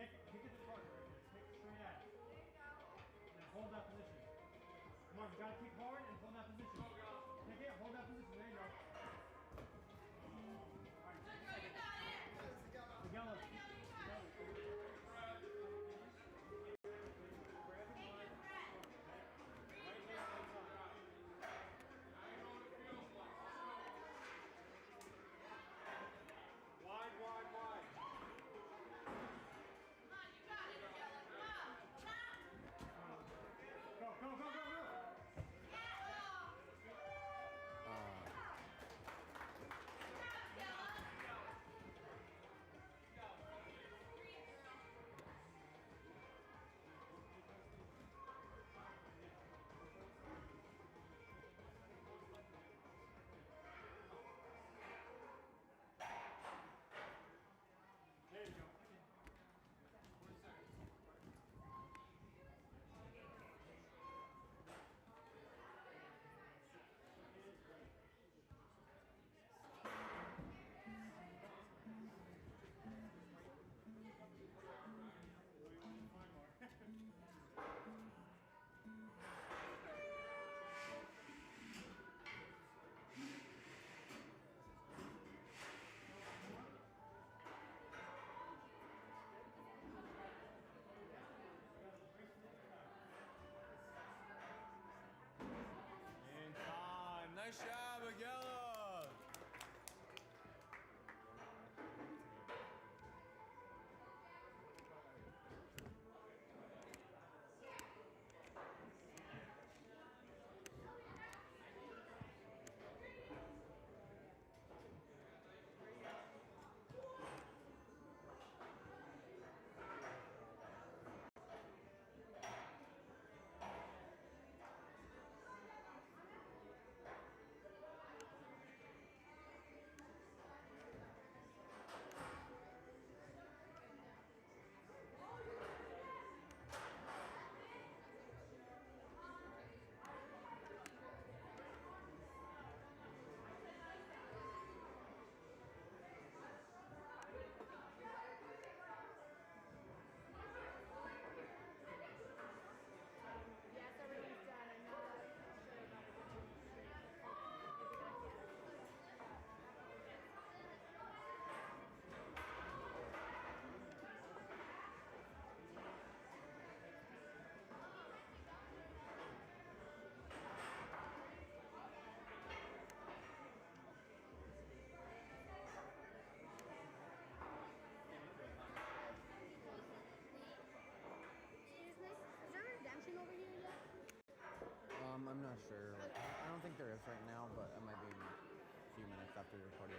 Kick it to the target right there. Kick straight at it. And then hold that position. Come on, you gotta kick hard and hold that position. Kick it, hold that position. There you go. Alright, Miguel, wide, wide, wide. Go, go, go, go, go. There you go. In time. Nice job, Aguila. Yes, everyone's done. I'm not sure about Is there redemption over here yet? I'm not sure. I don't think there is right now, but it might be in a few minutes after the recording.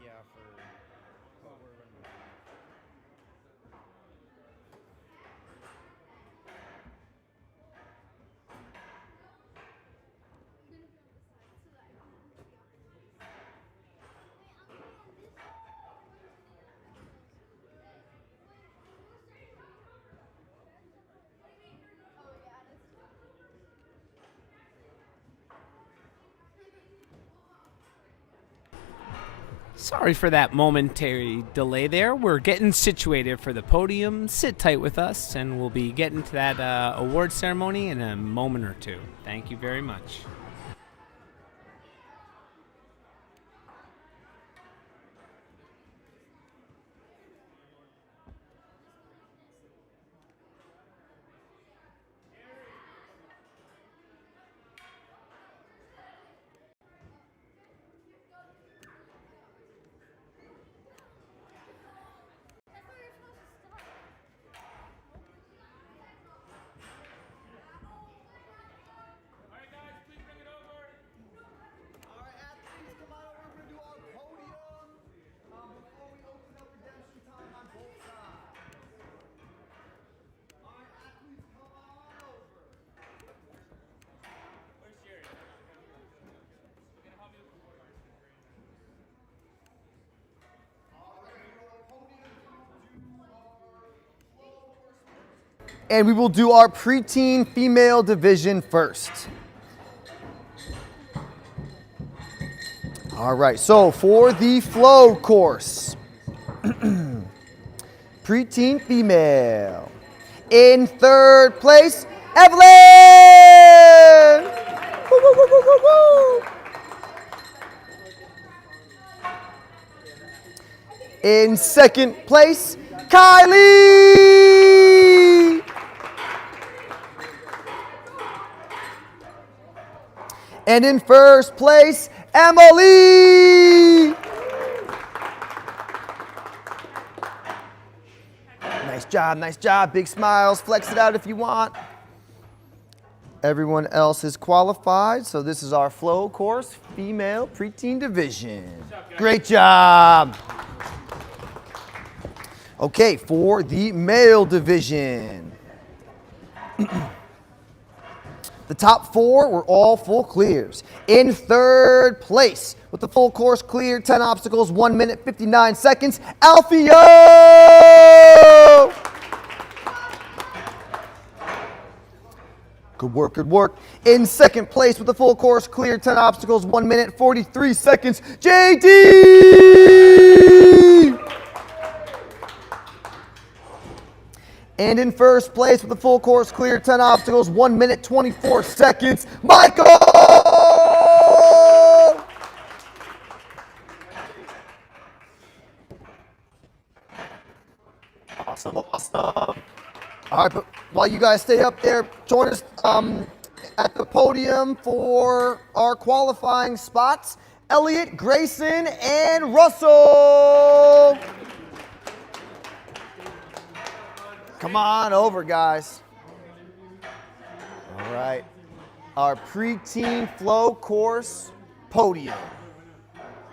Yeah, for what we're running. Sorry for that momentary delay there. We're getting situated for the podium. Sit tight with us, and we'll be getting to that award ceremony in a moment or two. Thank you very much. And we will do our preteen female division first. All right, so for the flow course, preteen female. In third place, Evelyn! Woo, woo, woo, woo, woo, woo. In second place, Kylie! And in first place, Emily! Nice job. Big smiles. Flex it out if you want. Everyone else is qualified, so this is our flow course, female preteen division. Great job. Okay, for the male division. The top four were all full clears. In third place, with the full course clear, 10 obstacles, 1 minute, 59 seconds, Alfio! Good work. In second place, with the full course clear, 10 obstacles, 1 minute, 43 seconds, JD! And in first place with the full course clear, 10 obstacles, 1 minute, 24 seconds, Michael! Awesome. All right, but while you guys stay up there, join us at the podium for our qualifying spots, Elliot, Grayson, and Russell. Come on over, guys. All right. Our preteen flow course podium.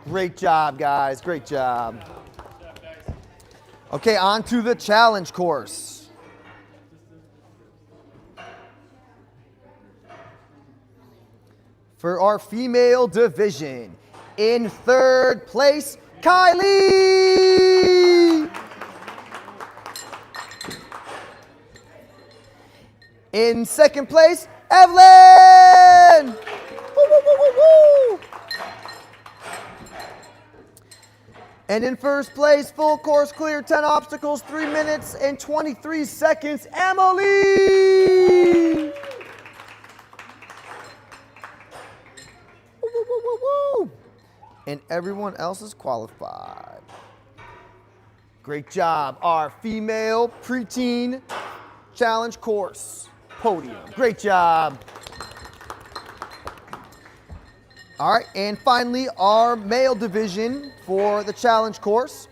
Great job, guys. Great job. Okay, on to the challenge course. For our female division, in third place, Kylie! In second place, Evelyn! Woo, woo, woo, woo, woo. And in first place, full course clear, 10 obstacles, 3 minutes and 23 seconds, Emily! Woo, woo, woo, woo, woo. And everyone else is qualified. Great job. Our female preteen challenge course podium. Great job. All right, and finally, our male division for the challenge course.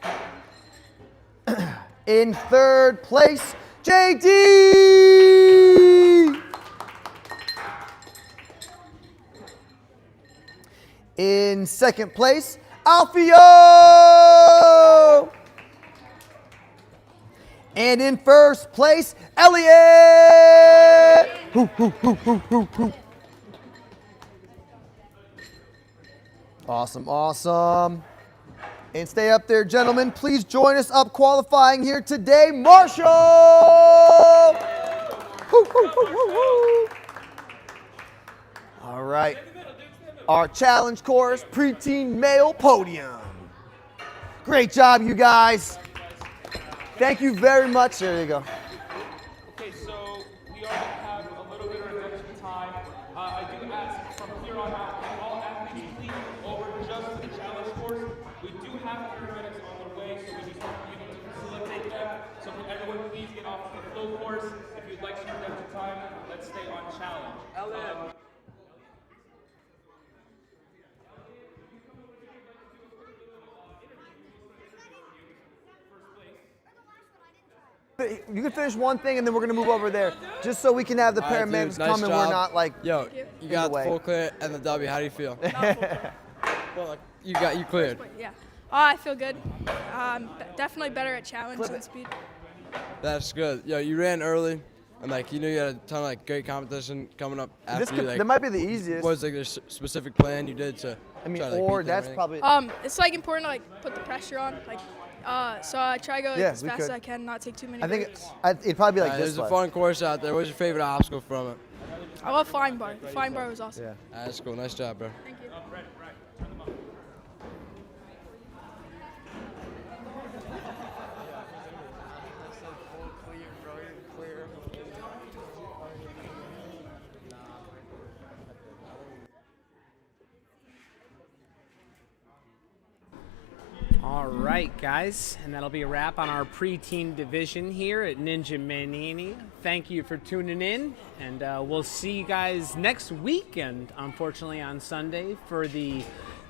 In third place, JD! In second place, Alfio. And in first place, Elliot. Hoo, hoo, hoo, hoo, hoo, hoo. Awesome, awesome. And stay up there, gentlemen. Please join us up qualifying here today, Marshall. Woo, woo, woo, woo, woo. All right. Our challenge course, preteen male podium. Great job, you guys. Thank you very much. There you go. Okay, so we already have a little bit of redemption time. I do ask from here on out, can all athletes please over just to the challenge course? We do have paramedics on the way, so we just want you to facilitate them. So can everyone please get off the flow course? If you'd like some redemption time, let's stay on challenge. You can finish one thing and then we're going to move over there just so we can have the paramedics come and we're not like. Yo, you got the full clear and the W. How do you feel? Well, you cleared. Yeah. I feel good. Definitely better at challenge than speed. That's good. Yo, you ran early, and like you knew you had a ton of like great competition coming up after you. Like, that might be the easiest. What was like the specific plan you did to? I mean, try to, like, or beat them that's or probably. It's like important to like put the pressure on, like. So I try to go as fast as I can, not take too many breaks. It'd probably be like this. There's a fun course out there. What's your favorite obstacle from it? I love flying bar. The flying bar was awesome. Yeah. That's cool. Nice job, bro. Thank you. All right, guys, and that'll be a wrap on our preteen division here at Ninja Mania. Thank you for tuning in, and we'll see you guys next weekend, unfortunately on Sunday, for the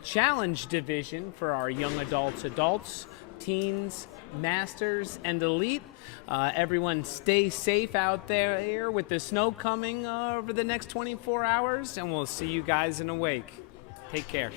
challenge division for our young adults, teens, masters, and elite. Everyone stay safe out there with the snow coming over the next 24 hours, and we'll see you guys in a week. Take care.